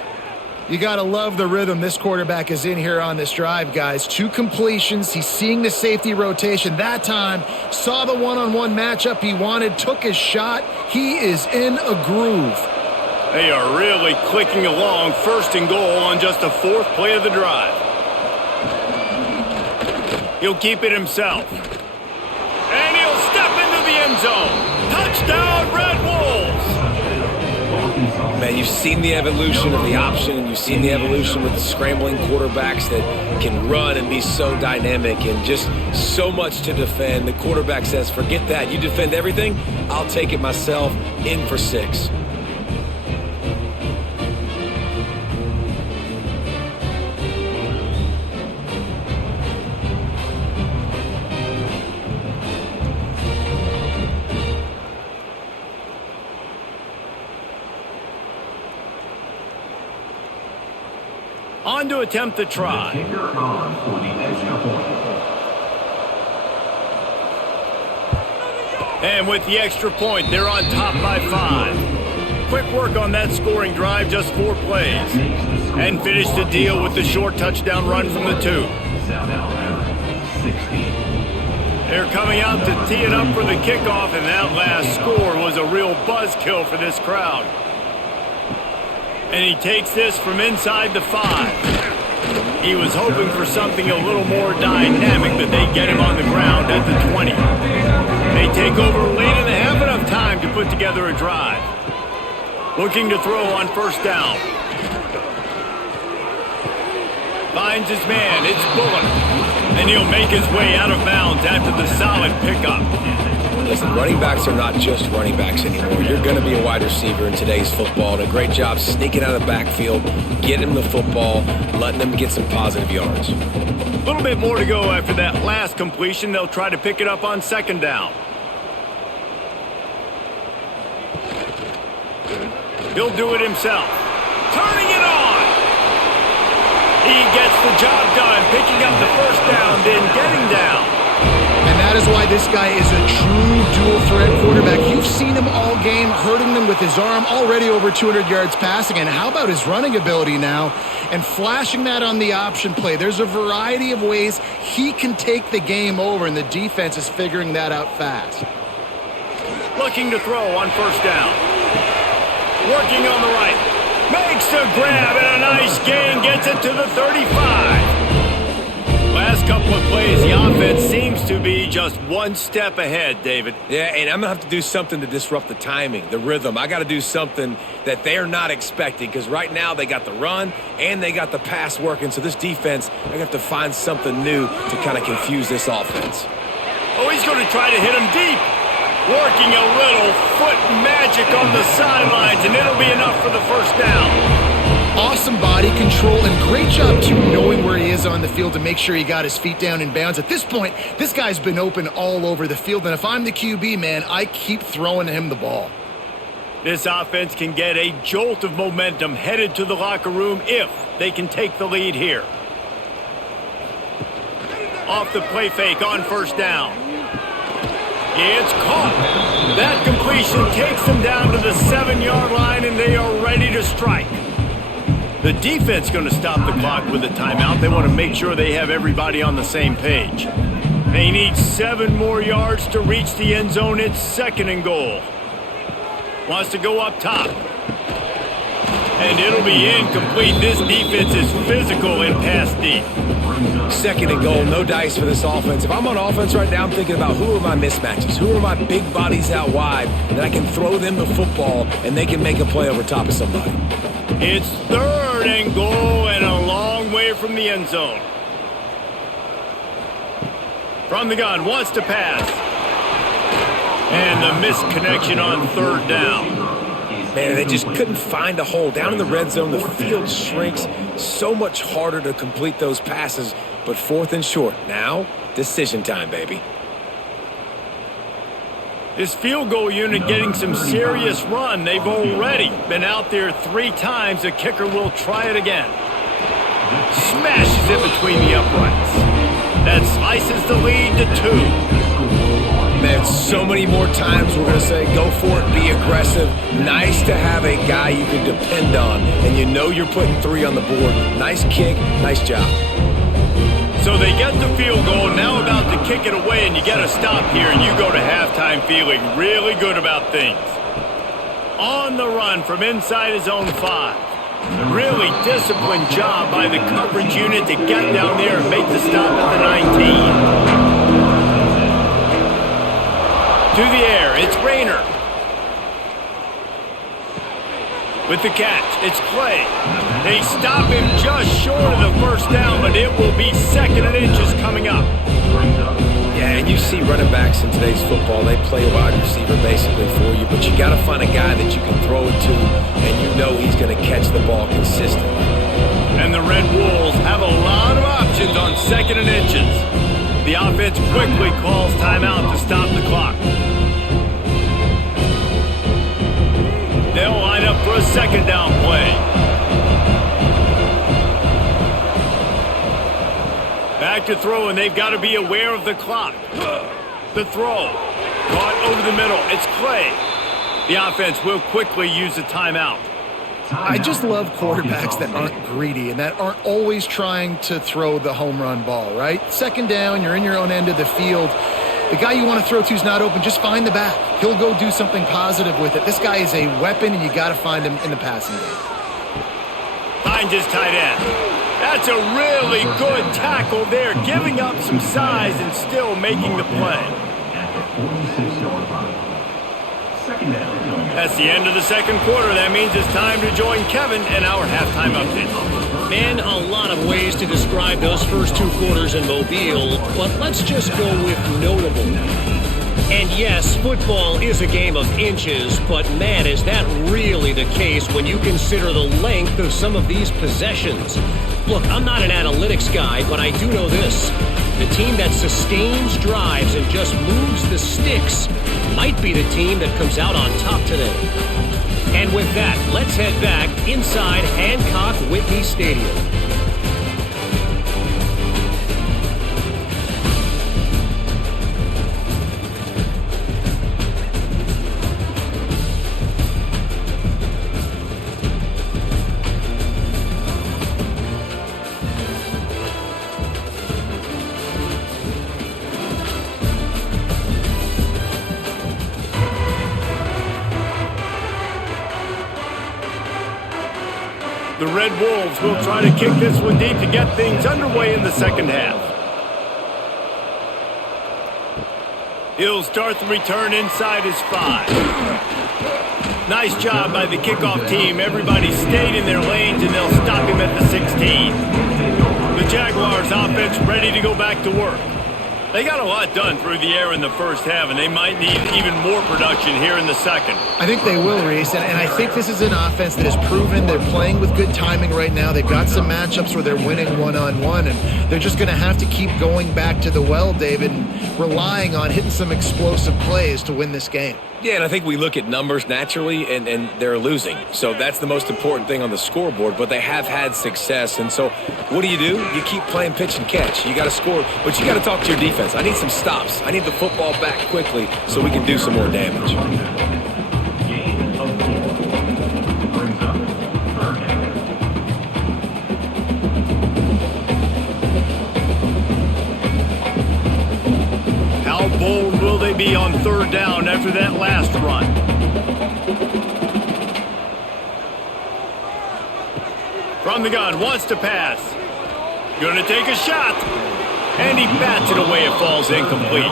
You got to love the rhythm this quarterback is in here on this drive, guys. 2 completions. He's seeing the safety rotation. That time, saw the one-on-one matchup he wanted, took his shot. He is in a groove. They are really clicking along, first and goal on just the 4th play of the drive. He'll keep it himself. And he'll step into the end zone. Touchdown, Red Wolves! Man, you've seen the evolution of the option, and you've seen the evolution with the scrambling quarterbacks that can run and be so dynamic and just so much to defend. The quarterback says, forget that. You defend everything, I'll take it myself. In for 6. On to attempt the try. The kicker on for the extra point. And with the extra point, they're on top by 5. Quick work on that scoring drive, just 4 plays. And finish the deal with the short touchdown run from the 2. South Alabama, 16. They're coming out to tee it up for the kickoff, and that last score was a real buzzkill for this crowd. And he takes this from inside the 5. He was hoping for something a little more dynamic, but they get him on the ground at the 20. They take over late in the half, enough time to put together a drive. Looking to throw on first down. Finds his man, it's Bullock. And he'll make his way out of bounds after the solid pickup. Listen, running backs are not just running backs anymore. You're going to be a wide receiver in today's football. And a great job sneaking out of the backfield, getting the football, letting them get some positive yards. A little bit more to go after that last completion. They'll try to pick it up on second down. He'll do it himself. Turning it on. He gets the job done, picking up the first down, then getting down. And that is why this guy is a true dual-threat quarterback. You've seen him all game, hurting them with his arm, already over 200 yards passing. And how about his running ability now? And flashing that on the option play. There's a variety of ways he can take the game over, and the defense is figuring that out fast. Looking to throw on first down. Working on the right. Makes a grab and a nice gain. Gets it to the 35. Last couple of plays, the offense seems to be just one step ahead, David. Yeah, and I'm going to have to do something to disrupt the timing, the rhythm. I got to do something that they're not expecting, because right now they got the run and they got the pass working. So this defense, they're going to have to find something new to kind of confuse this offense. Oh, he's going to try to hit him deep. Working a little foot magic on the sidelines, and it'll be enough for the first down. Awesome body control and great job, too, knowing where he is on the field to make sure he got his feet down in bounds. At this point, this guy's been open all over the field, and if I'm the QB, man, I keep throwing him the ball. This offense can get a jolt of momentum headed to the locker room if they can take the lead here. Off the play fake on first down. It's caught. That completion takes them down to the 7-yard line, and they are ready ready to strike. The defense going to stop the clock with a timeout. They want to make sure they have everybody on the same page. They need 7 more yards to reach the end zone. It's 2nd and goal. Wants to go up top. And it'll be incomplete. This defense is physical and pass deep. 2nd and goal, no dice for this offense. If I'm on offense right now, I'm thinking about who are my mismatches, who are my big bodies out wide that I can throw them the football and they can make a play over top of somebody. It's 3rd and goal and a long way from the end zone. From the gun, wants to pass. And the misconnection on 3rd down. Man, they just couldn't find a hole. Down in the red zone, the field shrinks. So much harder to complete those passes, but 4th and short. Now, decision time, baby. This field goal unit getting some serious run. They've already been out there 3 times. The kicker will try it again. Smashes it between the uprights. That slices the lead to 2. Man, so many more times we're going to say, go for it, be aggressive. Nice to have a guy you can depend on, and you know you're putting 3 on the board. Nice kick, nice job. So they get the field goal, now about to kick it away, and you got to stop here, and you go to halftime feeling really good about things. On the run from inside his own 5. Really disciplined job by the coverage unit to get down there and make the stop at the 19. To the air, it's Rayner. With the catch, it's Clay. They stop him just short of the 1st down, but it will be 2nd and inches coming up. Yeah, and you see running backs in today's football, they play wide receiver basically for you, but you got to find a guy that you can throw it to, and you know he's going to catch the ball consistently. And the Red Wolves have a lot of options on 2nd and inches. The offense quickly calls timeout to stop the clock. They'll line up for a 2nd down play. Back to throw, and they've got to be aware of the clock. The throw. Caught over the middle. It's Clay. The offense will quickly use a timeout. I just love quarterbacks that aren't greedy and that aren't always trying to throw the home run ball, right? 2nd down, you're in your own end of the field. The guy you want to throw to is not open. Just find the back. He'll go do something positive with it. This guy is a weapon, and you got to find him in the passing game. Finds his tight end. That's a really good tackle there, giving up some size and still making the play. That's the end of the 2nd quarter. That means it's time to join Kevin and our halftime update. Man, a lot of ways to describe those first 2 quarters in Mobile, but let's just go with notable. And yes, football is a game of inches, but man, is that really the case when you consider the length of some of these possessions. Look, I'm not an analytics guy, but I do know this. The team that sustains drives and just moves the sticks might be the team that comes out on top today. And with that, let's head back inside Hancock Whitney Stadium. The Red Wolves will try to kick this one deep to get things underway in the 2nd half. He'll start the return inside his 5. Nice job by the kickoff team. Everybody stayed in their lanes, and they'll stop him at the 16. The Jaguars offense ready to go back to work. They got a lot done through the air in the 1st half, and they might need even more production here in the 2nd. I think they will, Reese, and I think this is an offense that has proven they're playing with good timing right now. They've got some matchups where they're winning one-on-one, and they're just going to have to keep going back to the well, David, and relying on hitting some explosive plays to win this game. Yeah, and I think we look at numbers naturally, and they're losing. So that's the most important thing on the scoreboard, but they have had success. And so what do? You keep playing pitch and catch. You got to score, but you got to talk to your defense. I need some stops. I need the football back quickly so we can do some more damage. Gain of 4. Brings up be on third down after that last run. From the gun, wants to pass. Gonna take a shot. And he bats it away. It falls incomplete.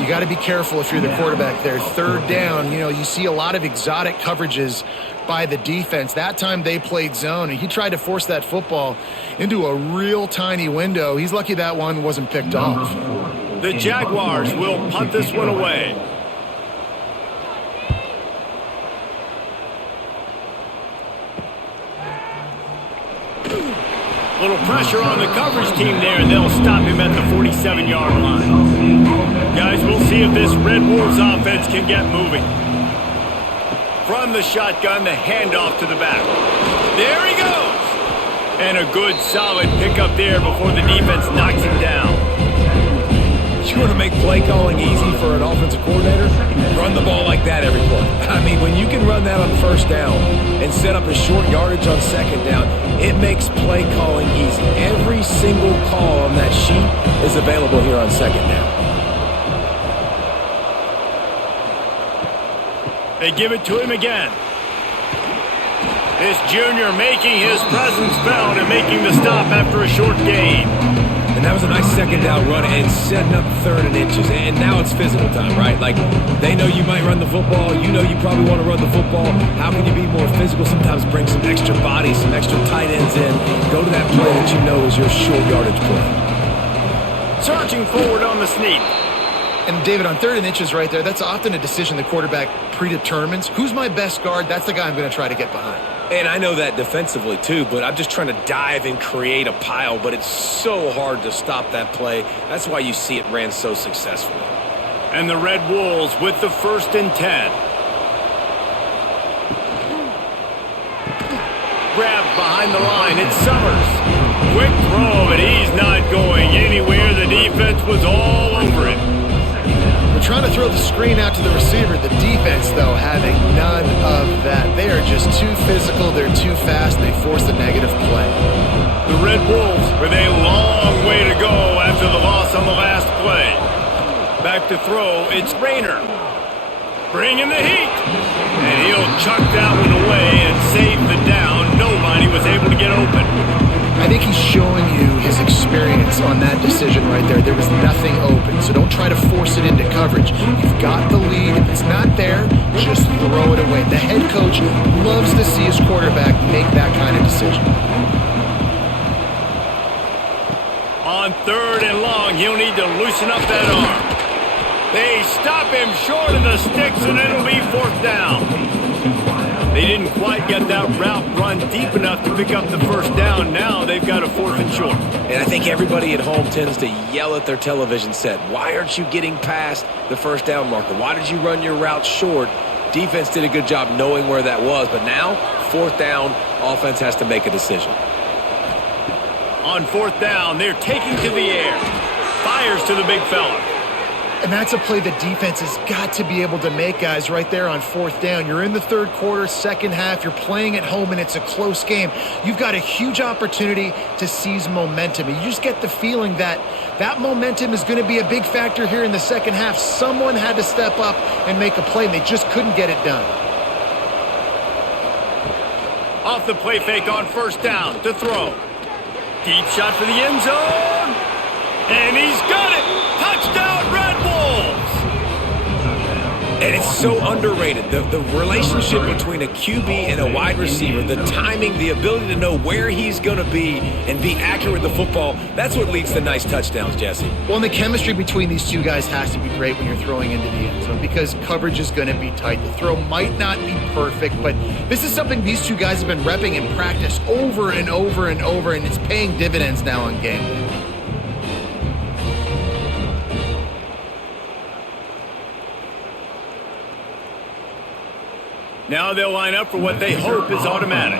You got to be careful if you're the quarterback there. Third down, you see a lot of exotic coverages by the defense. That time they played zone, and he tried to force that football into a real tiny window. He's lucky that one wasn't picked off. The Jaguars will punt this one away. Little pressure on the coverage team there, and they'll stop him at the 47-yard line. Guys, we'll see if this Red Wolves offense can get moving. From the shotgun, the handoff to the back. There he goes! And a good, solid pickup there before the defense knocks him down. You want to make play calling easy for an offensive coordinator? Run the ball like that every play. I mean, when you can run that on first down and set up a short yardage on second down, it makes play calling easy. Every single call on that sheet is available here on second down. They give it to him again. This junior making his presence felt and making the stop after a short gain. And that was a nice second down run and setting up third and inches. And now it's physical time, right? Like, they know you might run the football. You know you probably want to run the football. How can you be more physical? Sometimes bring some extra bodies, some extra tight ends in. Go to that play that you know is your short yardage play. Charging forward on the sneak. And David, on third and inches right there, that's often a decision the quarterback predetermines. Who's my best guard? That's the guy I'm going to try to get behind. And I know that defensively too, but I'm just trying to dive and create a pile, but it's so hard to stop that play. That's why you see it ran so successfully. And the Red Wolves with the 1st and 10. Grabbed behind the line, it's Summers. Quick throw, but he's not going anywhere. The defense was all over it. We're trying to throw the screen out to the receiver. The defense, though, having none of that. They are just too physical. They're too fast. They force the negative play. The Red Wolves with a long way to go after the loss on the last play. Back to throw, it's Rayner. Bringing the heat. And he'll chuck that one away and save the down. Nobody was able to get open. I think he's showing you his experience on that decision right there. There was nothing open, so don't try to force it into coverage. You've got the lead. If it's not there, just throw it away. The head coach loves to see his quarterback make that kind of decision. On 3rd and long, he'll need to loosen up that arm. They stop him short of the sticks, and it'll be 4th down. They didn't quite get that route run deep enough to pick up the 1st down. Now they've got a 4th and short. And I think everybody at home tends to yell at their television set. Why aren't you getting past the 1st down marker? Why did you run your route short? Defense did a good job knowing where that was. But now, 4th down, offense has to make a decision. On 4th down, they're taking to the air. Fires to the big fella. And that's a play the defense has got to be able to make, guys, right there on 4th down. You're in the 3rd quarter, second half. You're playing at home, and it's a close game. You've got a huge opportunity to seize momentum. You just get the feeling that that momentum is going to be a big factor here in the second half. Someone had to step up and make a play, and they just couldn't get it done. Off the play fake on 1st down to throw. Deep shot for the end zone. And he's got it. Touchdown, Red Wolves. And it's so underrated. The relationship between a QB and a wide receiver, the timing, the ability to know where he's going to be and be accurate with the football, that's what leads to nice touchdowns, Jesse. Well, and the chemistry between these two guys has to be great when you're throwing into the end zone because coverage is going to be tight. The throw might not be perfect, but this is something these two guys have been repping in practice over and over and over, and it's paying dividends now on game day. Now they'll line up for what they hope is automatic.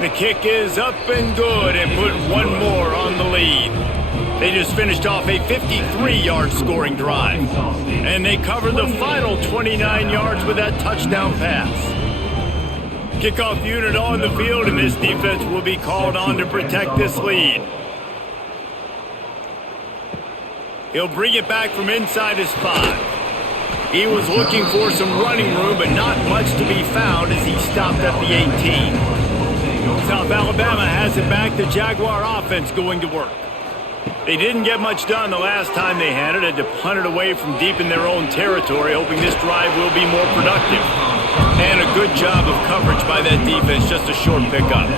The kick is up and good and put one more on the lead. They just finished off a 53-yard scoring drive. And they covered the final 29 yards with that touchdown pass. Kickoff unit on the field, and this defense will be called on to protect this lead. He'll bring it back from inside his 5. He was looking for some running room, but not much to be found as he stopped at the 18. South Alabama has it back. The Jaguar offense going to work. They didn't get much done the last time they had it. Had to punt it away from deep in their own territory, hoping this drive will be more productive. And a good job of coverage by that defense, just a short pickup.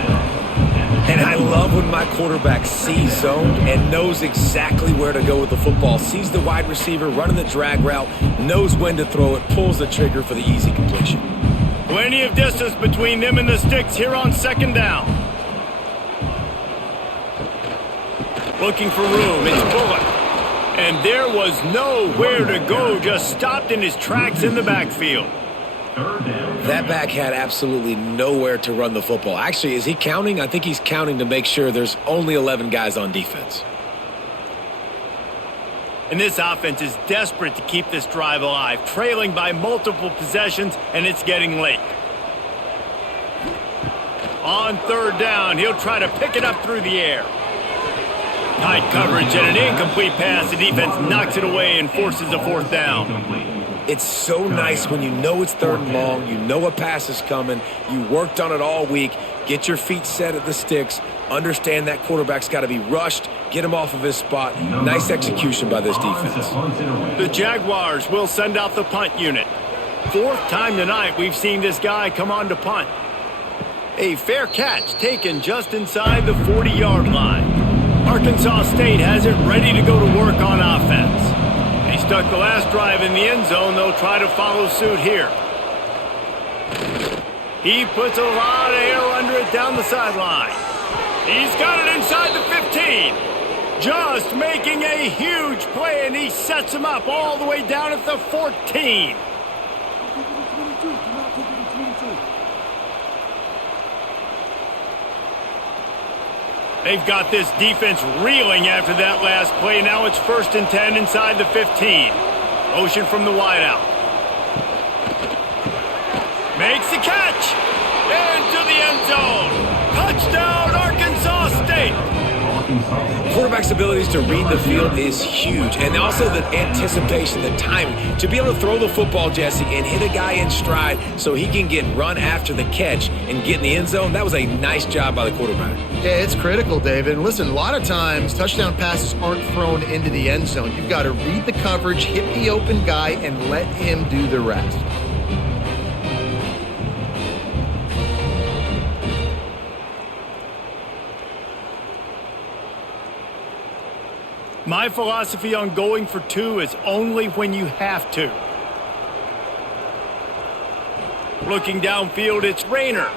And I love when my quarterback sees zone and knows exactly where to go with the football. Sees the wide receiver running the drag route, knows when to throw it, pulls the trigger for the easy completion. Plenty of distance between them and the sticks here on 2nd down. Looking for room, it's Bullock. And there was nowhere to go, just stopped in his tracks in the backfield. That back had absolutely nowhere to run the football. Actually, is he counting? I think he's counting to make sure there's only 11 guys on defense. And this offense is desperate to keep this drive alive, trailing by multiple possessions, and it's getting late. On 3rd down, he'll try to pick it up through the air. Tight coverage and an incomplete pass. The defense knocks it away and forces a 4th down. It's so nice when you know it's 3rd and long, you know a pass is coming, you worked on it all week, get your feet set at the sticks, understand that quarterback's got to be rushed, get him off of his spot. Nice execution by this defense. The Jaguars will send out the punt unit. 4th time tonight we've seen this guy come on to punt. A fair catch taken just inside the 40-yard line. Arkansas State has it ready to go to work on offense. They stuck the last drive in the end zone. They'll try to follow suit here. He puts a lot of air under it down the sideline. He's got it inside the 15. Just making a huge play, and he sets him up all the way down at the 14. They've got this defense reeling after that last play. Now it's 1st and 10 inside the 15. Motion from the wideout. Makes the catch. Into the end zone. Touchdown, Arkansas State. Quarterback's abilities to read the field is huge. And also the anticipation, the timing. To be able to throw the football, Jesse, and hit a guy in stride so he can get run after the catch and get in the end zone, that was a nice job by the quarterback. Yeah, it's critical, David. And listen, a lot of times touchdown passes aren't thrown into the end zone. You've got to read the coverage, hit the open guy, and let him do the rest. My philosophy on going for 2 is only when you have to. Looking downfield, it's Rayner.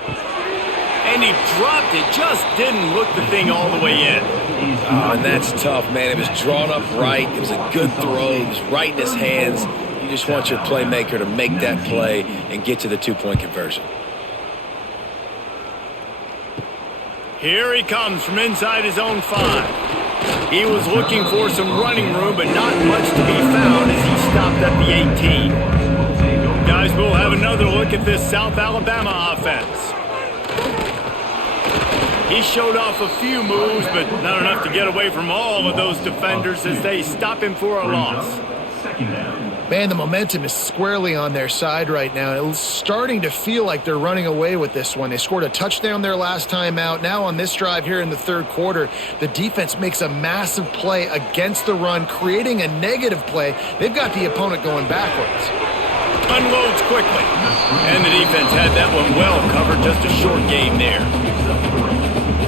And he dropped it, just didn't look the thing all the way in. Oh, and that's tough, man. It was drawn up right. It was a good throw. It was right in his hands. You just want your playmaker to make that play and get to the 2-point conversion. Here he comes from inside his own 5. He was looking for some running room, but not much to be found as he stopped at the 18. Guys, we'll have another look at this South Alabama offense. He showed off a few moves, but not enough to get away from all of those defenders as they stop him for a loss. Man, the momentum is squarely on their side right now. It's starting to feel like they're running away with this one. They scored a touchdown their last time out. Now on this drive here in the 3rd quarter, the defense makes a massive play against the run, creating a negative play. They've got the opponent going backwards. Unloads quickly. And the defense had that one well covered. Just a short game there.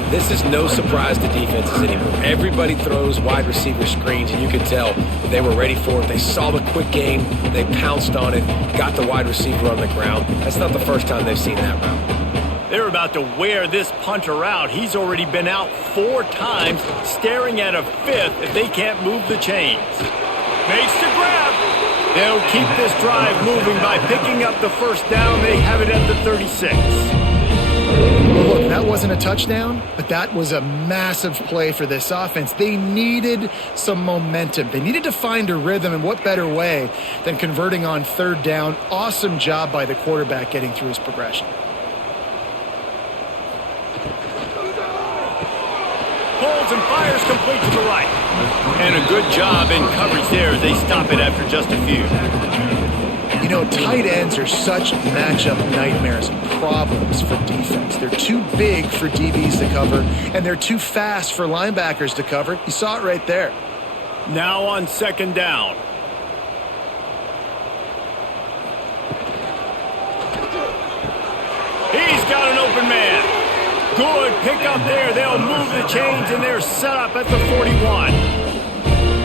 This is no surprise to defenses anymore. Everybody throws wide receiver screens, and you can tell they were ready for it. They saw the quick game. They pounced on it, got the wide receiver on the ground. That's not the first time they've seen that route. They're about to wear this punter out. He's already been out 4 times, staring at a 5th if they can't move the chains. Makes the grab. They'll keep this drive moving by picking up the 1st down. They have it at the 36. Well, look, that wasn't a touchdown, but that was a massive play for this offense. They needed some momentum. They needed to find a rhythm, and what better way than converting on 3rd down. Awesome job by the quarterback getting through his progression. Pulls and fires complete to the right. And a good job in coverage there as they stop it after just a few. You know, tight ends are such matchup nightmares and problems for defense. They're too big for DBs to cover, and they're too fast for linebackers to cover. You saw it right there. Now on second down. He's got an open man. Good pick up there. They'll move the chains, and they're set up at the 41.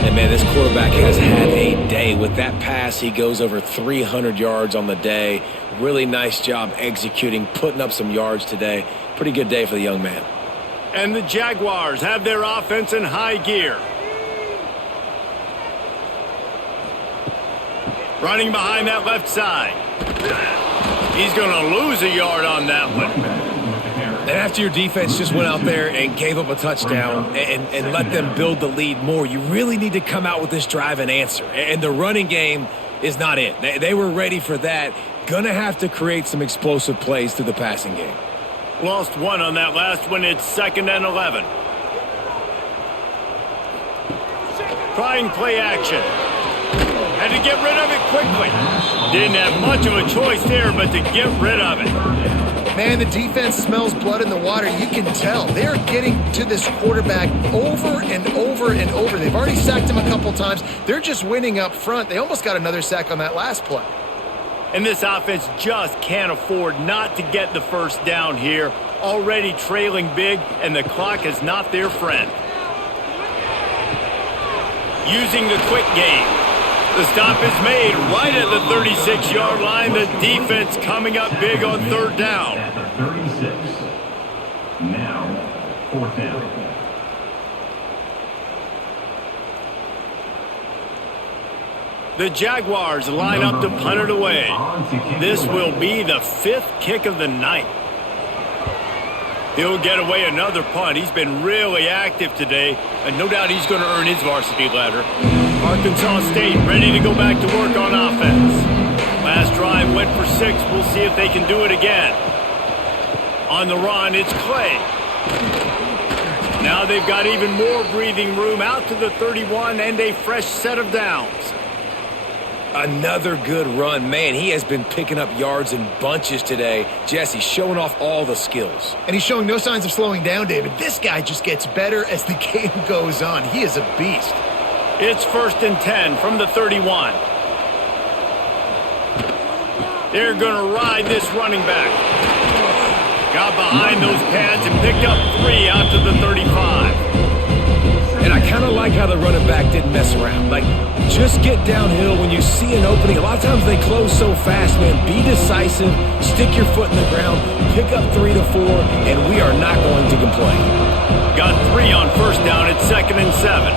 And, man, this quarterback has had a day. With that pass, he goes over 300 yards on the day. Really nice job executing, putting up some yards today. Pretty good day for the young man. And the Jaguars have their offense in high gear. Running behind that left side. He's going to lose a yard on that one. And after your defense just went out there and gave up a touchdown and let them build the lead more, you really need to come out with this drive and answer. And the running game is not it. They were ready for that. Gonna have to create some explosive plays through the passing game. Lost one on that last one. It's 2nd and 11. Trying play action. Had to get rid of it quickly. Didn't have much of a choice there, but to get rid of it. Man, the defense smells blood in the water. You can tell. They're getting to this quarterback over and over and over. They've already sacked him a couple times. They're just winning up front. They almost got another sack on that last play. And this offense just can't afford not to get the first down here. Already trailing big, and the clock is not their friend. Using the quick game. The stop is made right at the 36-yard line. The defense coming up big on third down. At the 36. Now, 4th down. The Jaguars line up to punt it away. This will be the 5th kick of the night. He'll get away another punt. He's been really active today, and no doubt he's going to earn his varsity ladder. Arkansas State ready to go back to work on offense. Last drive went for 6. We'll see if they can do it again. On the run, it's Clay. Now they've got even more breathing room out to the 31 and a fresh set of downs. Another good run. Man, he has been picking up yards in bunches today. Jesse showing off all the skills. And he's showing no signs of slowing down, David. This guy just gets better as the game goes on. He is a beast. It's 1st and 10 from the 31. They're going to ride this running back. Got behind those pads and picked up 3 out to the 35. And I kind of like how the running back didn't mess around. Like, just get downhill when you see an opening. A lot of times they close so fast, man. Be decisive, stick your foot in the ground, pick up 3 to 4, and we are not going to complain. Got 3 on first down. It's 2nd and 7.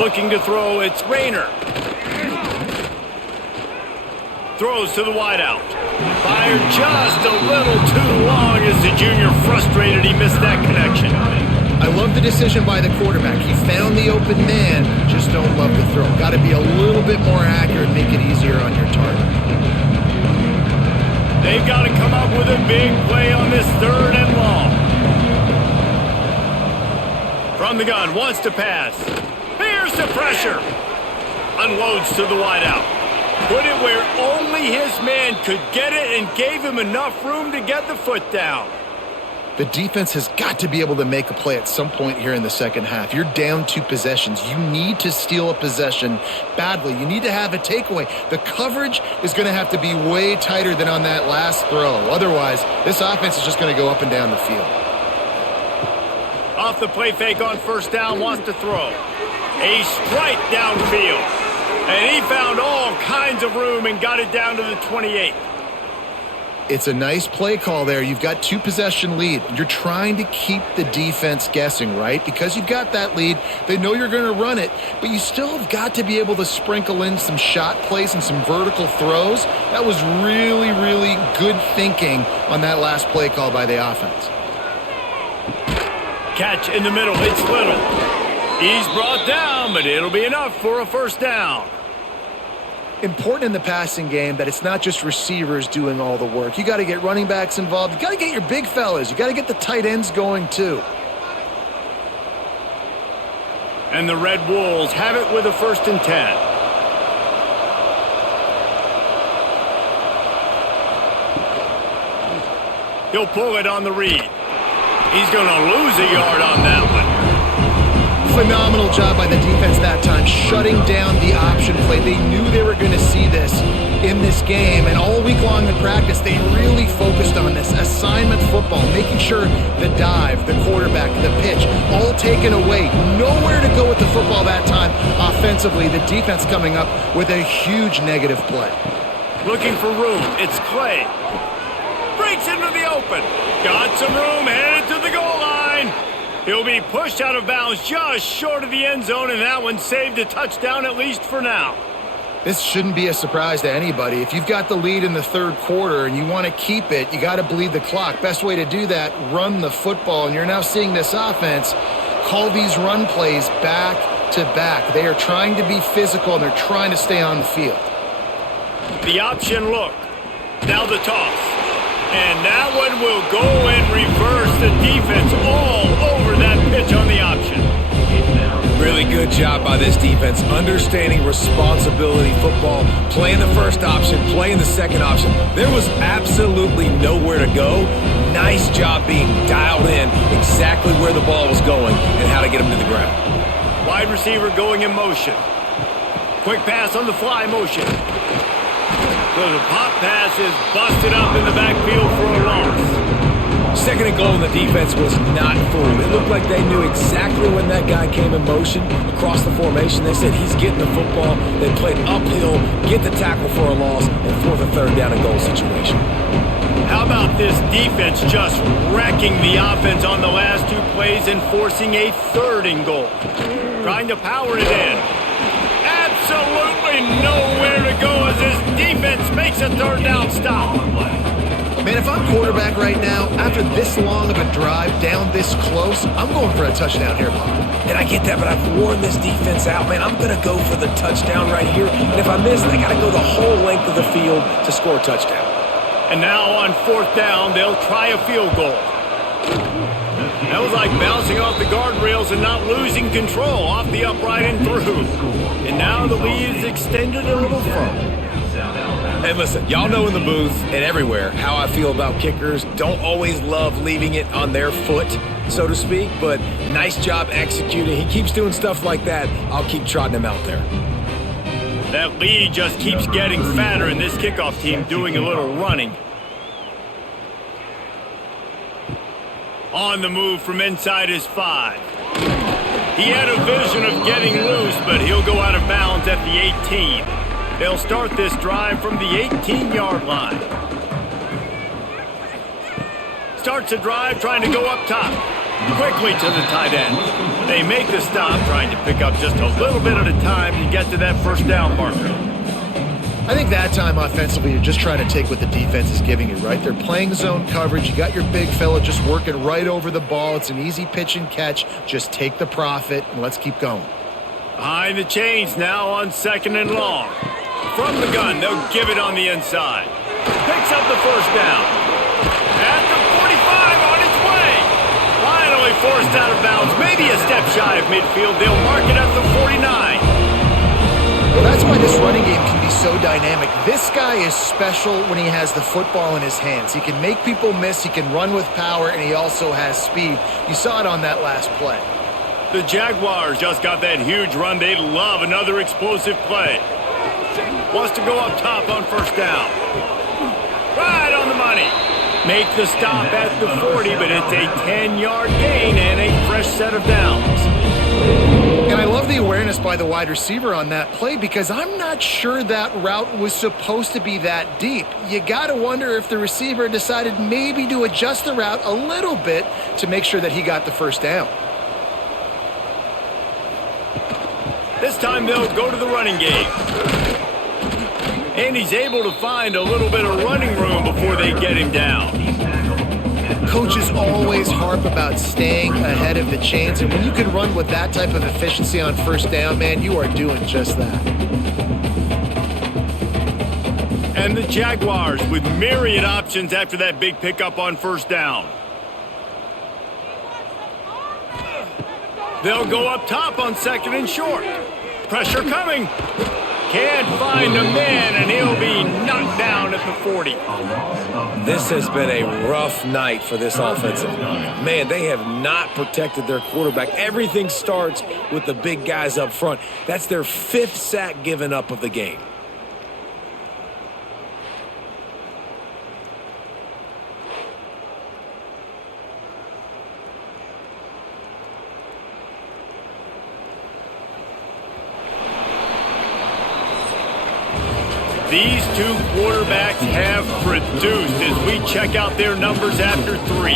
Looking to throw, it's Rayner. Throws to the wideout. Fired just a little too long as the junior frustrated he missed that connection. I love the decision by the quarterback. He found the open man, just don't love the throw. Got to be a little bit more accurate, make it easier on your target. They've got to come up with a big play on this 3rd and long. From the gun, wants to pass. Here's the pressure. Unloads to the wideout. Put it where only his man could get it and gave him enough room to get the foot down. The defense has got to be able to make a play at some point here in the second half. You're down 2 possessions. You need to steal a possession badly. You need to have a takeaway. The coverage is going to have to be way tighter than on that last throw. Otherwise, this offense is just going to go up and down the field. Off the play fake on first down, wants to throw. A strike downfield. And he found all kinds of room and got it down to the 28. It's a nice play call there. You've got 2 possession lead. You're trying to keep the defense guessing, right? Because you've got that lead. They know you're going to run it, but you still have got to be able to sprinkle in some shot plays and some vertical throws. That was really, really good thinking on that last play call by the offense. Catch in the middle. It's Little. He's brought down, but it'll be enough for a first down. Important in the passing game that it's not just receivers doing all the work. You got to get running backs involved. You got to get your big fellas. You got to get the tight ends going too. And the Red Wolves have it with a 1st and 10. He'll pull it on the read. He's going to lose a yard on that one. Phenomenal job by the defense that time, shutting down the option play. They knew they were going to see this in this game, and all week long in practice, they really focused on this assignment football, making sure the dive, the quarterback, the pitch, all taken away. Nowhere to go with the football that time offensively. The defense coming up with a huge negative play. Looking for room. It's Clay. Breaks into the open. Got some room, headed to the goal line. He'll be pushed out of bounds just short of the end zone, and that one saved a touchdown, at least for now. This shouldn't be a surprise to anybody. If you've got the lead in the 3rd quarter and you want to keep it, you got to bleed the clock. Best way to do that, run the football. And you're now seeing this offense call these run plays back to back. They are trying to be physical, and they're trying to stay on the field. The option look. Now the toss. And that one will go in reverse. The defense all over that pitch on the option. Really good job by this defense, understanding responsibility football, playing the first option, playing the second option. There was absolutely nowhere to go. Nice job being dialed in exactly where the ball was going and how to get him to the ground. Wide receiver going in motion. Quick pass on the fly motion. So the pop pass is busted up in the backfield for a loss. 2nd and goal, and the defense was not fooled. It looked like they knew exactly when that guy came in motion across the formation. They said he's getting the football. They played uphill, get the tackle for a loss, and 4th and 3rd down and goal situation. How about this defense just wrecking the offense on the last 2 plays and forcing a 3rd and goal? Trying to power it in. Absolutely nowhere to go as this defense makes a 3rd down stop. Man, if I'm quarterback right now, after this long of a drive down this close, I'm going for a touchdown here, Bob. And I get that, but I've worn this defense out, man. I'm going to go for the touchdown right here. And if I miss, they got to go the whole length of the field to score a touchdown. And now on 4th down, they'll try a field goal. That was like bouncing off the guardrails and not losing control off the upright and through. And now the lead is extended a little further. Hey, listen, y'all know in the booth and everywhere how I feel about kickers. Don't always love leaving it on their foot, so to speak, but nice job executing. He keeps doing stuff like that. I'll keep trotting him out there. That lead just keeps getting fatter, and this kickoff team doing a little running. On the move from inside his 5. He had a vision of getting loose, but he'll go out of bounds at the 18. They'll start this drive from the 18-yard line. Starts a drive trying to go up top. Quickly to the tight end. They make the stop, trying to pick up just a little bit at a time to get to that 1st down marker. I think that time offensively, you're just trying to take what the defense is giving you, right? They're playing zone coverage. You got your big fella just working right over the ball. It's an easy pitch and catch. Just take the profit, and let's keep going. Behind the chains now on 2nd and long. From the gun, they'll give it on the inside. Picks up the 1st down. At the 45 on its way. Finally forced out of bounds. Maybe a step shy of midfield. They'll mark it at the 49. Well, that's why this running game can be so dynamic. This guy is special when he has the football in his hands. He can make people miss, he can run with power, and he also has speed. You saw it on that last play. The Jaguars just got that huge run. They love another explosive play. Wants to go up top on 1st down. Right on the money. Make the stop at the 40, but it's a 10-yard gain and a fresh set of downs. And I love the awareness by the wide receiver on that play because I'm not sure that route was supposed to be that deep. You got to wonder if the receiver decided maybe to adjust the route a little bit to make sure that he got the 1st down. This time they'll go to the running game. And he's able to find a little bit of running room before they get him down. Coaches always harp about staying ahead of the chains, and when you can run with that type of efficiency on 1st down, man, you are doing just that. And the Jaguars with myriad options after that big pickup on 1st down. They'll go up top on 2nd and short. Pressure coming. Can't find a man, and he'll be knocked down at the 40. This has been a rough night for this offensive line. Man, they have not protected their quarterback. Everything starts with the big guys up front. That's their 5th sack given up of the game. These two quarterbacks have produced as we check out their numbers after 3.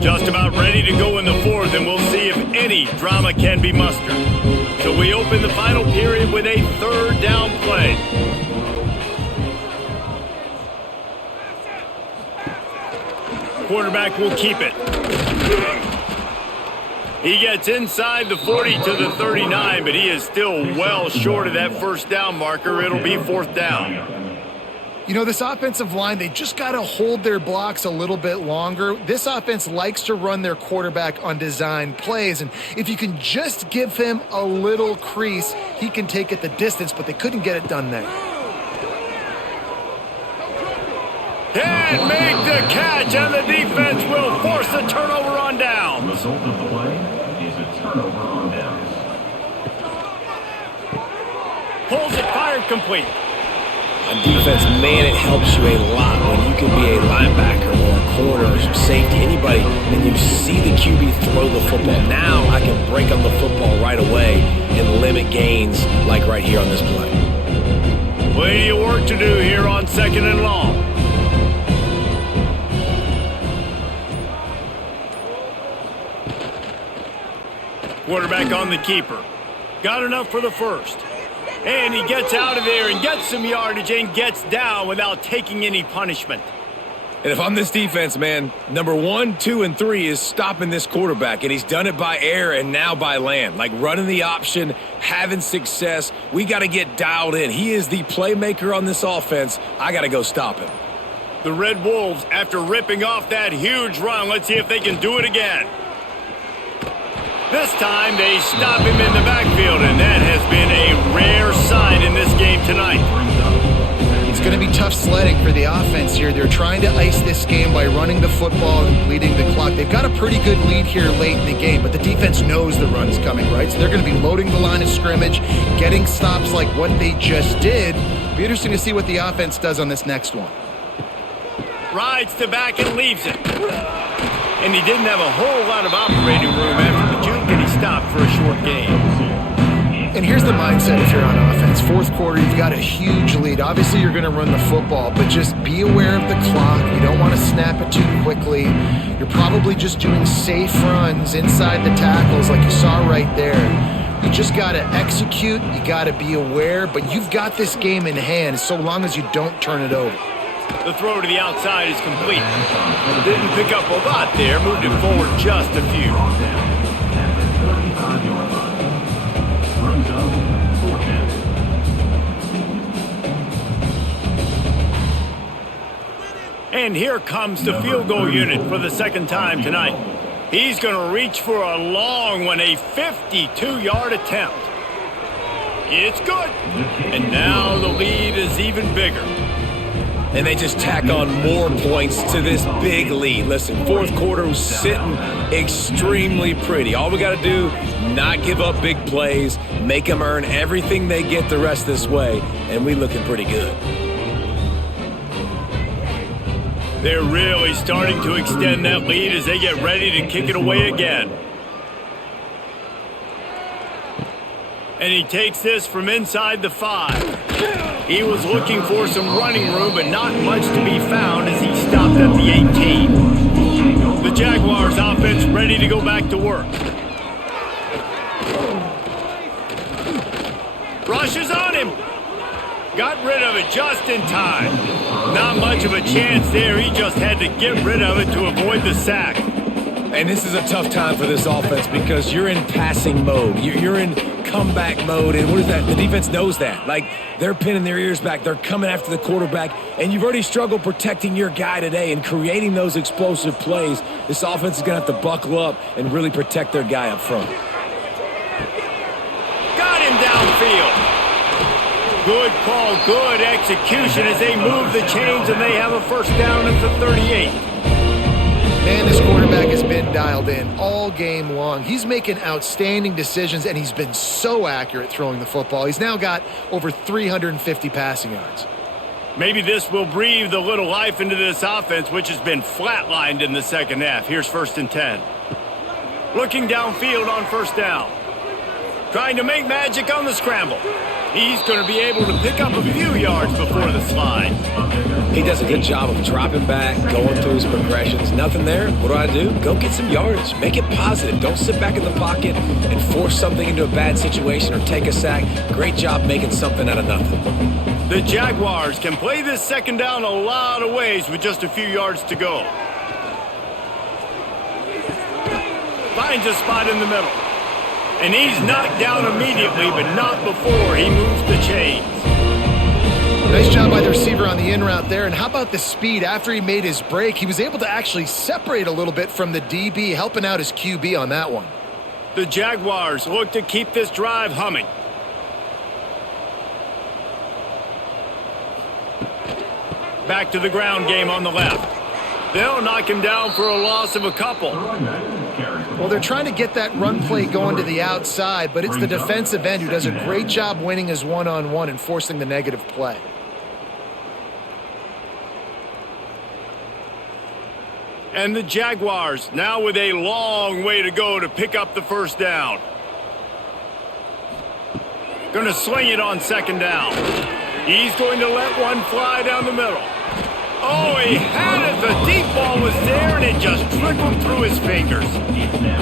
Just about ready to go in the 4th, and we'll see if any drama can be mustered. So we open the final period with a 3rd down play. Quarterback will keep it. He gets inside the 40 to the 39, but he is still well short of that 1st down marker. It'll be 4th down. You know, this offensive line, they just got to hold their blocks a little bit longer. This offense likes to run their quarterback on design plays, and if you can just give him a little crease, he can take it the distance, but they couldn't get it done there. Can't make the catch, and the defense will force a turnover on downs. The result of the play is a turnover on downs. Pulls it, fired, complete. On defense, man, it helps you a lot when you can be a linebacker or a corner or safety, anybody, and you see the QB throw the football. Now I can break on the football right away and limit gains like right here on this play. Plenty of work to do here on 2nd and long. Quarterback on the keeper. Got enough for the 1st. And he gets out of there and gets some yardage and gets down without taking any punishment. And if I'm this defense, man, number 1, 2, and 3 is stopping this quarterback, and he's done it by air and now by land. Like running the option, having success. We got to get dialed in. He is the playmaker on this offense. I got to go stop him. The Red Wolves, after ripping off that huge run, let's see if they can do it again. This time they stop him in the backfield, and that has been a rare sign in this game tonight. It's going to be tough sledding for the offense here. They're trying to ice this game by running the football and bleeding the clock. They've got a pretty good lead here late in the game, but the defense knows the run's coming, right? So they're going to be loading the line of scrimmage, getting stops like what they just did. Be interesting to see what the offense does on this next one. Rides to back and leaves it. And he didn't have a whole lot of operating room after the juke, and he stopped for a short gain. And here's the mindset if you're on offense. 4th quarter, you've got a huge lead. Obviously, you're going to run the football, but just be aware of the clock. You don't want to snap it too quickly. You're probably just doing safe runs inside the tackles like you saw right there. You just got to execute. You got to be aware, but you've got this game in hand so long as you don't turn it over. The throw to the outside is complete. Didn't pick up a lot there, moved it forward just a few. And here comes the field goal unit for the 2nd time tonight. He's going to reach for a long one, a 52-yard attempt. It's good. And now the lead is even bigger. And they just tack on more points to this big lead. Listen, 4th quarter was sitting extremely pretty. All we got to do, not give up big plays, make them earn everything they get the rest this way, and we looking pretty good. They're really starting to extend that lead as they get ready to kick it away again. And he takes this from inside the 5. He was looking for some running room, but not much to be found as he stopped at the 18. The Jaguars offense ready to go back to work. Rushes on him. Got rid of it just in time. Not much of a chance there. He just had to get rid of it to avoid the sack. And this is a tough time for this offense because you're in passing mode. You're in comeback mode, and what is that? The defense knows that. Like, they're pinning their ears back. They're coming after the quarterback, and you've already struggled protecting your guy today and creating those explosive plays. This offense is going to have to buckle up and really protect their guy up front. Got him downfield. Good call, good execution as they move the chains, and they have a first down at the 38. Man, this quarterback has been dialed in all game long. He's making outstanding decisions, and he's been so accurate throwing the football. He's now got over 350 passing yards. Maybe this will breathe a little life into this offense, which has been flatlined in the second half. Here's 1st and 10. Looking downfield on first down. Trying to make magic on the scramble. He's going to be able to pick up a few yards before the slide. He does a good job of dropping back, going through his progressions. Nothing there. What do? Go get some yardage. Make it positive. Don't sit back in the pocket and force something into a bad situation or take a sack. Great job making something out of nothing. The Jaguars can play this second down a lot of ways with just a few yards to go. Finds a spot in the middle. And he's knocked down immediately, but not before he moves the chains. Nice job by the receiver on the in route there. And how about the speed? After he made his break, he was able to actually separate a little bit from the DB, helping out his QB on that one. The Jaguars look to keep this drive humming. Back to the ground game on the left. They'll knock him down for a loss of a couple. Well, they're trying to get that run play going to the outside, but it's the defensive end who does a great job winning his one-on-one and forcing the negative play. And the Jaguars now with a long way to go to pick up the first down. Going to sling it on second down. He's going to let one fly down the middle. Oh, he had it. The deep ball was there, and it just trickled through his fingers.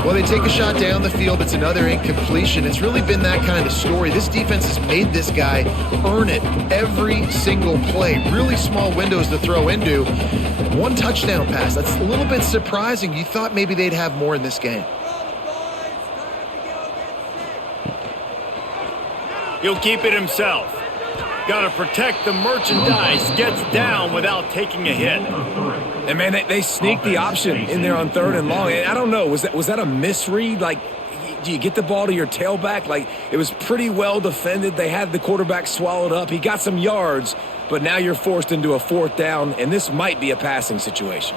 Well, they take a shot down the field. It's another incompletion. It's really been that kind of story. This defense has made this guy earn it every single play. Really small windows to throw into. One touchdown pass. That's a little bit surprising. You thought maybe they'd have more in this game. He'll keep it himself. Got to protect the merchandise. Gets down without taking a hit. And, man, they sneaked the option in there on 3rd and long. And I don't know, was that a misread? Like, do you get the ball to your tailback? Like, it was pretty well defended. They had the quarterback swallowed up. He got some yards, but now you're forced into a 4th down, and this might be a passing situation.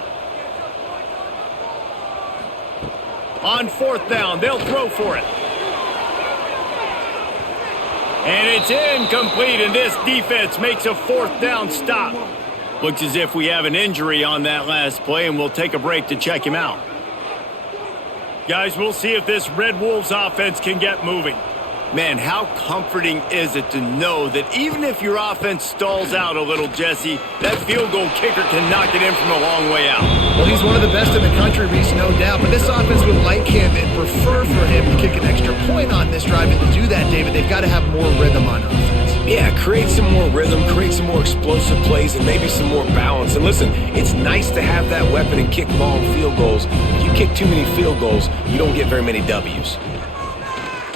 On 4th down, they'll throw for it. And it's incomplete, and this defense makes a 4th down stop. Looks as if we have an injury on that last play, and we'll take a break to check him out. Guys, we'll see if this Red Wolves offense can get moving. Man, how comforting is it to know that even if your offense stalls out a little, Jesse, that field goal kicker can knock it in from a long way out. Well, he's one of the best in the country, Reese, no doubt. But this offense would like him and prefer for him to kick an extra point on this drive. And to do that, David, they've got to have more rhythm on offense. Yeah, create some more rhythm, create some more explosive plays, and maybe some more balance. And listen, it's nice to have that weapon and kick long field goals. If you kick too many field goals, you don't get very many W's.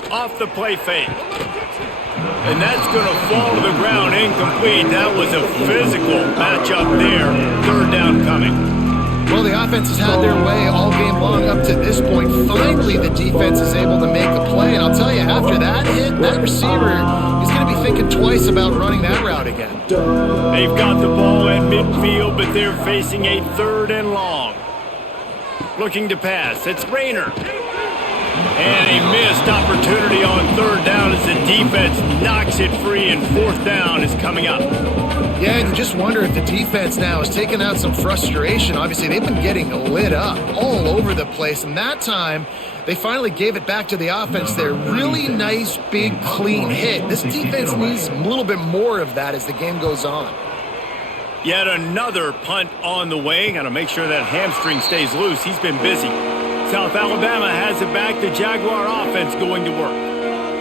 Off the play fake. And that's going to fall to the ground incomplete. That was a physical matchup there. 3rd down coming. Well, the offense has had their way all game long up to this point. Finally, the defense is able to make a play. And I'll tell you, after that hit, that receiver is going to be thinking twice about running that route again. They've got the ball at midfield, but they're facing a 3rd and long. Looking to pass. It's Rayner. And a missed opportunity on 3rd down as the defense knocks it free, and 4th down is coming up. Yeah, and you just wonder if the defense now is taking out some frustration. Obviously, they've been getting lit up all over the place, and that time they finally gave it back to the offense there. Really nice, big, clean hit. This defense needs a little bit more of that as the game goes on. Yet another punt on the way. Got to make sure that hamstring stays loose. He's been busy. South Alabama has it back. The Jaguar offense going to work.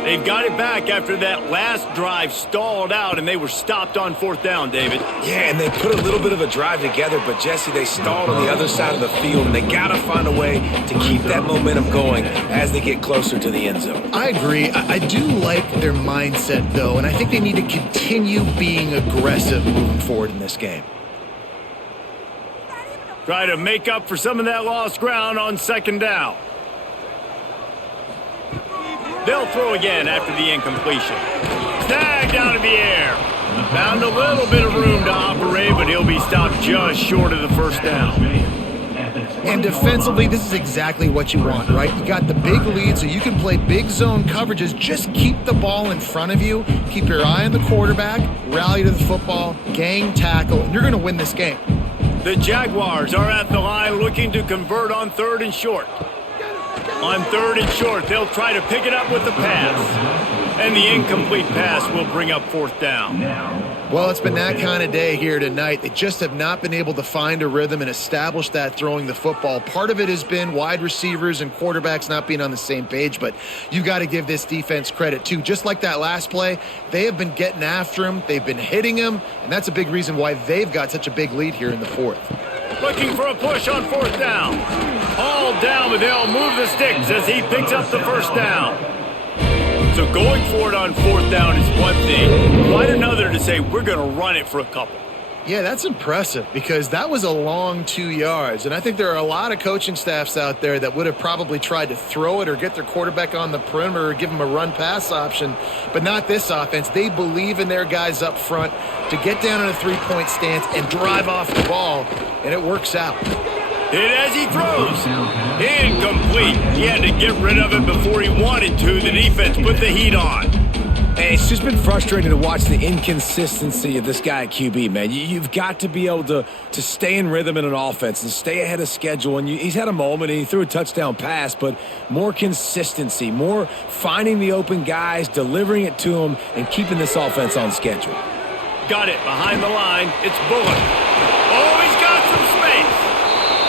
They've got it back after that last drive stalled out, and they were stopped on 4th down, David. Yeah, and they put a little bit of a drive together, but, Jesse, they stalled on the other side of the field, and they got to find a way to keep that momentum going as they get closer to the end zone. I agree. I do like their mindset, though, and I think they need to continue being aggressive moving forward in this game. Try to make up for some of that lost ground on 2nd down. They'll throw again after the incompletion. Snagged out of the air. Found a little bit of room to operate, but he'll be stopped just short of the 1st down. And defensively, this is exactly what you want, right? You got the big lead, so you can play big zone coverages. Just keep the ball in front of you. Keep your eye on the quarterback. Rally to the football. Gang tackle. And you're going to win this game. The Jaguars are at the line looking to convert on 3rd and short. On 3rd and short, they'll try to pick it up with the pass. And the incomplete pass will bring up 4th down. Well, it's been that kind of day here tonight. They just have not been able to find a rhythm and establish that throwing the football. Part of it has been wide receivers and quarterbacks not being on the same page, but you got to give this defense credit too. Just like that last play, they have been getting after him. They've been hitting him, and that's a big reason why they've got such a big lead here in the 4th. Looking for a push on 4th down. All down, but they'll move the sticks as he picks up the 1st down. So going for it on 4th down is one thing. Quite another to say we're going to run it for a couple. Yeah, that's impressive because that was a long 2 yards. And I think there are a lot of coaching staffs out there that would have probably tried to throw it or get their quarterback on the perimeter or give him a run-pass option. But not this offense. They believe in their guys up front to get down in a three-point stance and drive off the ball, and it works out. Hit as he throws. Incomplete. He had to get rid of it before he wanted to. The defense put the heat on. And it's just been frustrating to watch the inconsistency of this guy at QB, man. You've got to be able to stay in rhythm in an offense and stay ahead of schedule. And he's had a moment, and he threw a touchdown pass, but more consistency, more finding the open guys, delivering it to them, and keeping this offense on schedule. Got it behind the line. It's Bullock. Oh, he's got some space.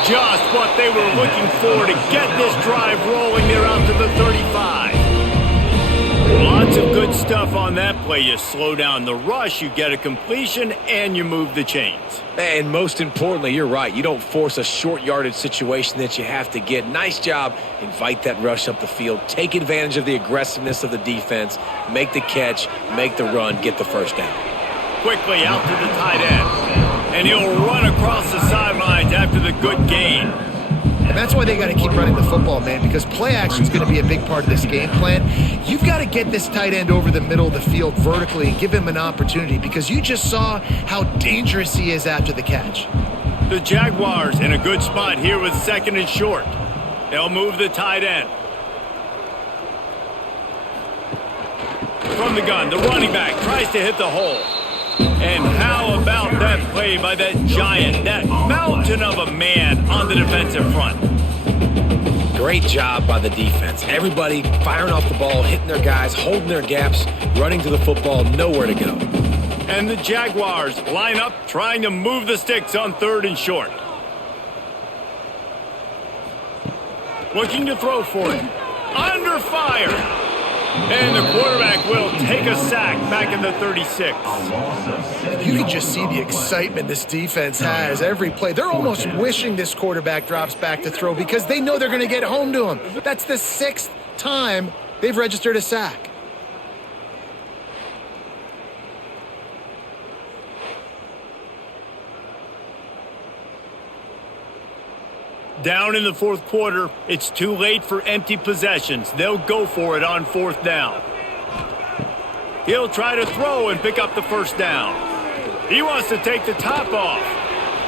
Just what they were looking for to get this drive rolling there out to the 35. Lots of good stuff on that play. You slow down the rush, you get a completion, and you move the chains. And most importantly, you're right. You don't force a short yardage situation that you have to get. Nice job. Invite that rush up the field. Take advantage of the aggressiveness of the defense. Make the catch, make the run, get the 1st down. Quickly out to the tight end. And he'll run across the sidelines after the good gain. And that's why they got to keep running the football, man, because play action is going to be a big part of this game plan. You've got to get this tight end over the middle of the field vertically and give him an opportunity because you just saw how dangerous he is after the catch. The Jaguars in a good spot here with 2nd and short. They'll move the tight end. From the gun, the running back tries to hit the hole. And how about that play by that giant, that mountain of a man on the defensive front? Great job by the defense. Everybody firing off the ball, hitting their guys, holding their gaps, running to the football, nowhere to go. And the Jaguars line up, trying to move the sticks on 3rd and short. Looking to throw for it. Under fire. And the quarterback will take a sack back in the 36. You can just see the excitement this defense has every play. They're almost wishing this quarterback drops back to throw because they know they're going to get home to him. That's the 6th time they've registered a sack. Down in the 4th quarter, it's too late for empty possessions. They'll go for it on 4th down. He'll try to throw and pick up the 1st down. He wants to take the top off.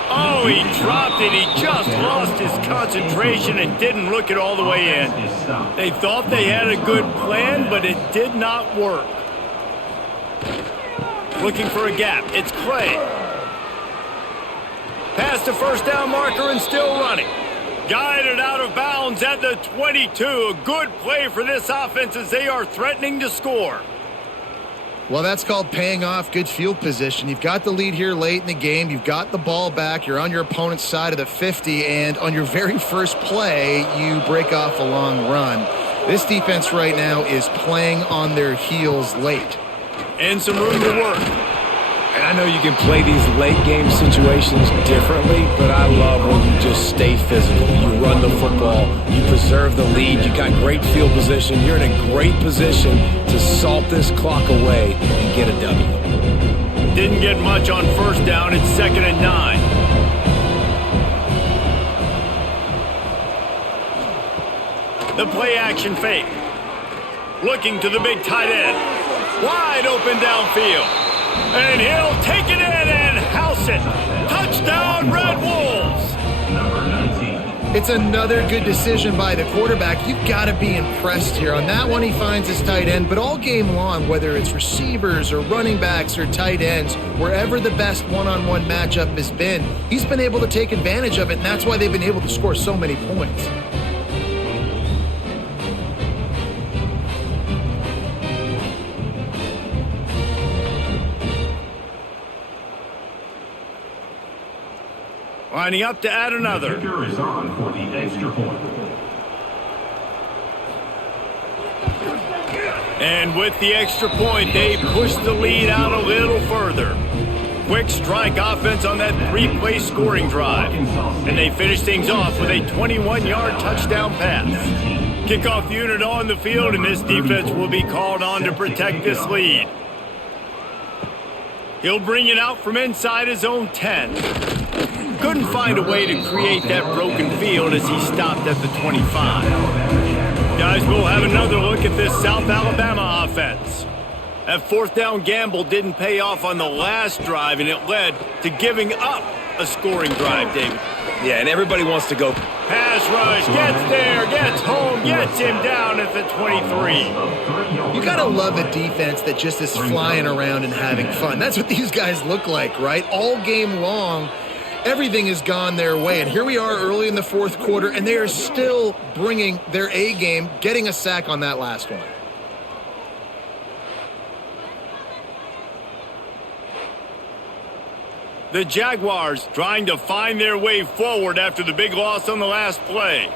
Oh, he dropped it. He just lost his concentration and didn't look it all the way in. They thought they had a good plan, but it did not work. Looking for a gap. It's Clay. Past the 1st down marker and still running. Guided out of bounds at the 22. A good play for this offense as they are threatening to score. Well, that's called paying off good field position. You've got the lead here late in the game. You've got the ball back. You're on your opponent's side of the 50, and on your very first play, you break off a long run. This defense right now is playing on their heels late. And some room to work. And I know you can play these late game situations differently, but I love when you just stay physical. You run the football, you preserve the lead, you got great field position, you're in a great position to salt this clock away and get a W. Didn't get much on first down. It's 2nd and 9. The play action fake. Looking to the big tight end. Wide open downfield. And he'll take it in and house it. Touchdown, Red Wolves. Number 19. It's another good decision by the quarterback. You've got to be impressed here. On that one, he finds his tight end, but all game long, whether it's receivers or running backs or tight ends, wherever the best one-on-one matchup has been, he's been able to take advantage of it, and that's why they've been able to score so many points. Lining up to add another. The kicker is on for the extra point. And with the extra point, they push the lead out a little further. Quick strike offense on that 3-play scoring drive. And they finish things off with a 21-yard touchdown pass. Kickoff unit on the field, and this defense will be called on to protect this lead. He'll bring it out from inside his own 10. Couldn't find a way to create that broken field as he stopped at the 25. Guys, we'll have another look at this South Alabama offense. That 4th down gamble didn't pay off on the last drive, and it led to giving up a scoring drive, David. Yeah, and everybody wants to go. Pass rush, gets there, gets home, gets him down at the 23. You gotta love a defense that just is flying around and having fun. That's what these guys look like, right? All game long, everything has gone their way. And here we are early in the 4th quarter, and they are still bringing their A game, getting a sack on that last one. The Jaguars trying to find their way forward after the big loss on the last play.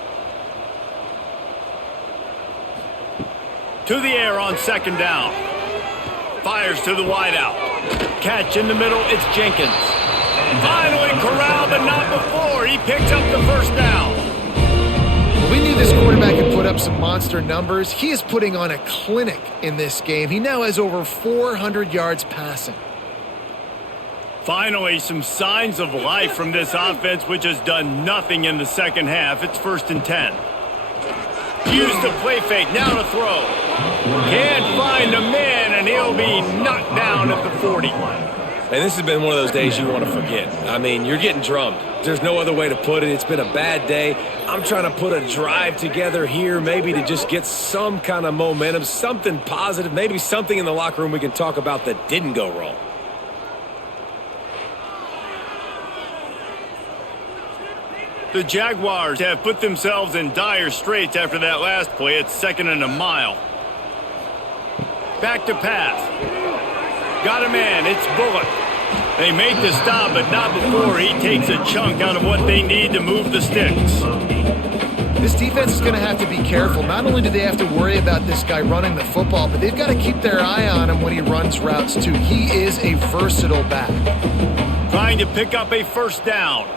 To the air on 2nd down. Fires to the wideout. Catch in the middle, it's Jenkins. Finally corralled, but not before. He picks up the 1st down. We knew this quarterback could put up some monster numbers. He is putting on a clinic in this game. He now has over 400 yards passing. Finally, some signs of life from this offense, which has done nothing in the second half. It's 1st and 10. Used the play fake, now to throw. Can't find a man, and he'll be knocked down at the 40. And this has been one of those days you want to forget. I mean, you're getting drummed. There's no other way to put it. It's been a bad day. I'm trying to put a drive together here, maybe to just get some kind of momentum, something positive, maybe something in the locker room we can talk about that didn't go wrong. The Jaguars have put themselves in dire straits after that last play. It's 2nd and a mile. Back to pass. Got a man. It's Bullock. They make the stop, but not before he takes a chunk out of what they need to move the sticks. This defense is going to have to be careful. Not only do they have to worry about this guy running the football, but they've got to keep their eye on him when he runs routes too. He is a versatile back. Trying to pick up a 1st down.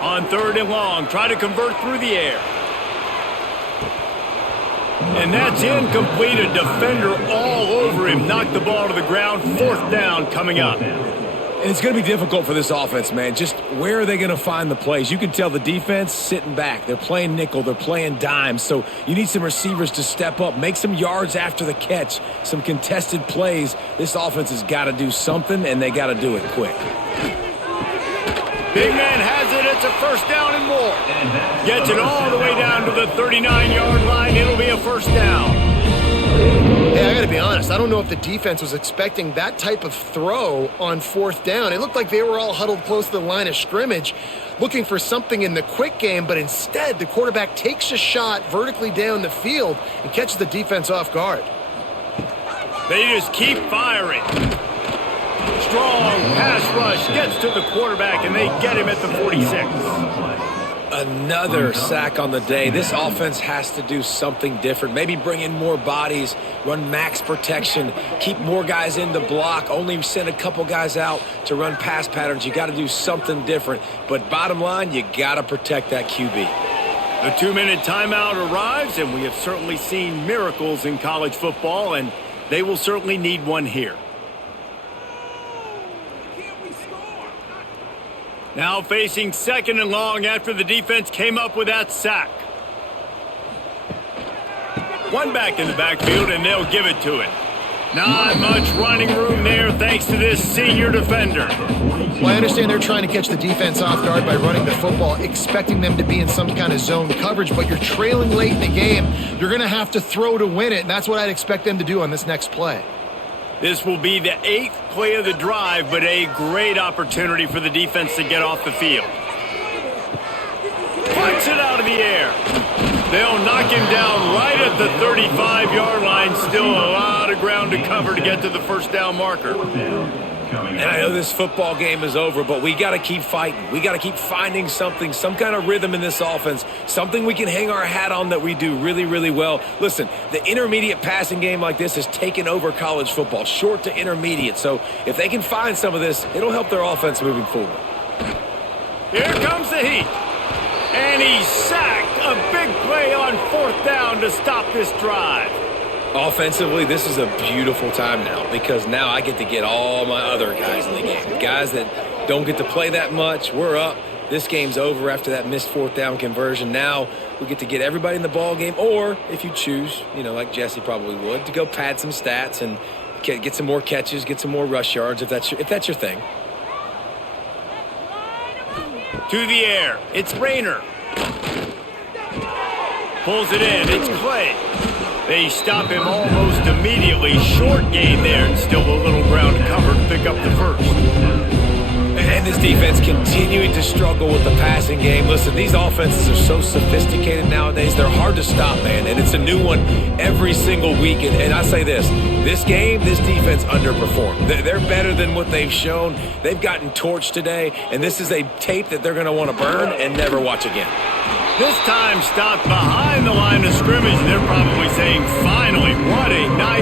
On 3rd and long, try to convert through the air. And that's incomplete. A defender all over him. Knocked the ball to the ground. 4th down coming up. And it's going to be difficult for this offense, man. Just where are they going to find the plays? You can tell the defense sitting back. They're playing nickel. They're playing dime. So you need some receivers to step up, make some yards after the catch, some contested plays. This offense has got to do something, and they got to do it quick. Big man has it. It's a 1st down and more. Gets it all the way down to the 39-yard line. It'll be a 1st down. Hey, I got to be honest. I don't know if the defense was expecting that type of throw on 4th down. It looked like they were all huddled close to the line of scrimmage, looking for something in the quick game, but instead the quarterback takes a shot vertically down the field and catches the defense off guard. They just keep firing. Strong pass rush gets to the quarterback, and they get him at the 46. Another sack on the day. This offense has to do something different. Maybe bring in more bodies, run max protection, keep more guys in the block, only send a couple guys out to run pass patterns. You got to do something different. But bottom line, you got to protect that QB. The 2-minute timeout arrives, and we have certainly seen miracles in college football, and they will certainly need one here. Now facing 2nd and long after the defense came up with that sack. One back in the backfield, and they'll give it to it. Not much running room there thanks to this senior defender. Well, I understand they're trying to catch the defense off guard by running the football, expecting them to be in some kind of zone coverage, but you're trailing late in the game. You're going to have to throw to win it, and that's what I'd expect them to do on this next play. This will be the 8th play of the drive, but a great opportunity for the defense to get off the field. Punts it out of the air. They'll knock him down right at the 35-yard line. Still a lot of ground to cover to get to the first down marker. And I know this football game is over, but we got to keep fighting. We got to keep finding something, some kind of rhythm in this offense, something we can hang our hat on that we do really, really well. Listen, the intermediate passing game like this has taken over college football, short to intermediate. So if they can find some of this, it'll help their offense moving forward. Here comes the heat. And he's sacked. A big play on 4th down to stop this drive. Offensively, this is a beautiful time now because now I get to get all my other guys in the game. Guys that don't get to play that much, we're up. This game's over after that missed 4th down conversion. Now we get to get everybody in the ball game, or if you choose, like Jesse probably would, to go pad some stats and get some more catches, get some more rush yards if that's your thing. To the air. It's Rayner. Pulls it in. It's Clay. They stop him almost immediately. Short gain there, and still a little ground to cover to pick up the first. And this defense continuing to struggle with the passing game. Listen, these offenses are so sophisticated nowadays. They're hard to stop, man. And it's a new one every single week. And I say this game, this defense underperformed. They're better than what they've shown. They've gotten torched today. And this is a tape that they're going to want to burn and never watch again. This time stopped behind the line of scrimmage. They're probably saying, finally, what a night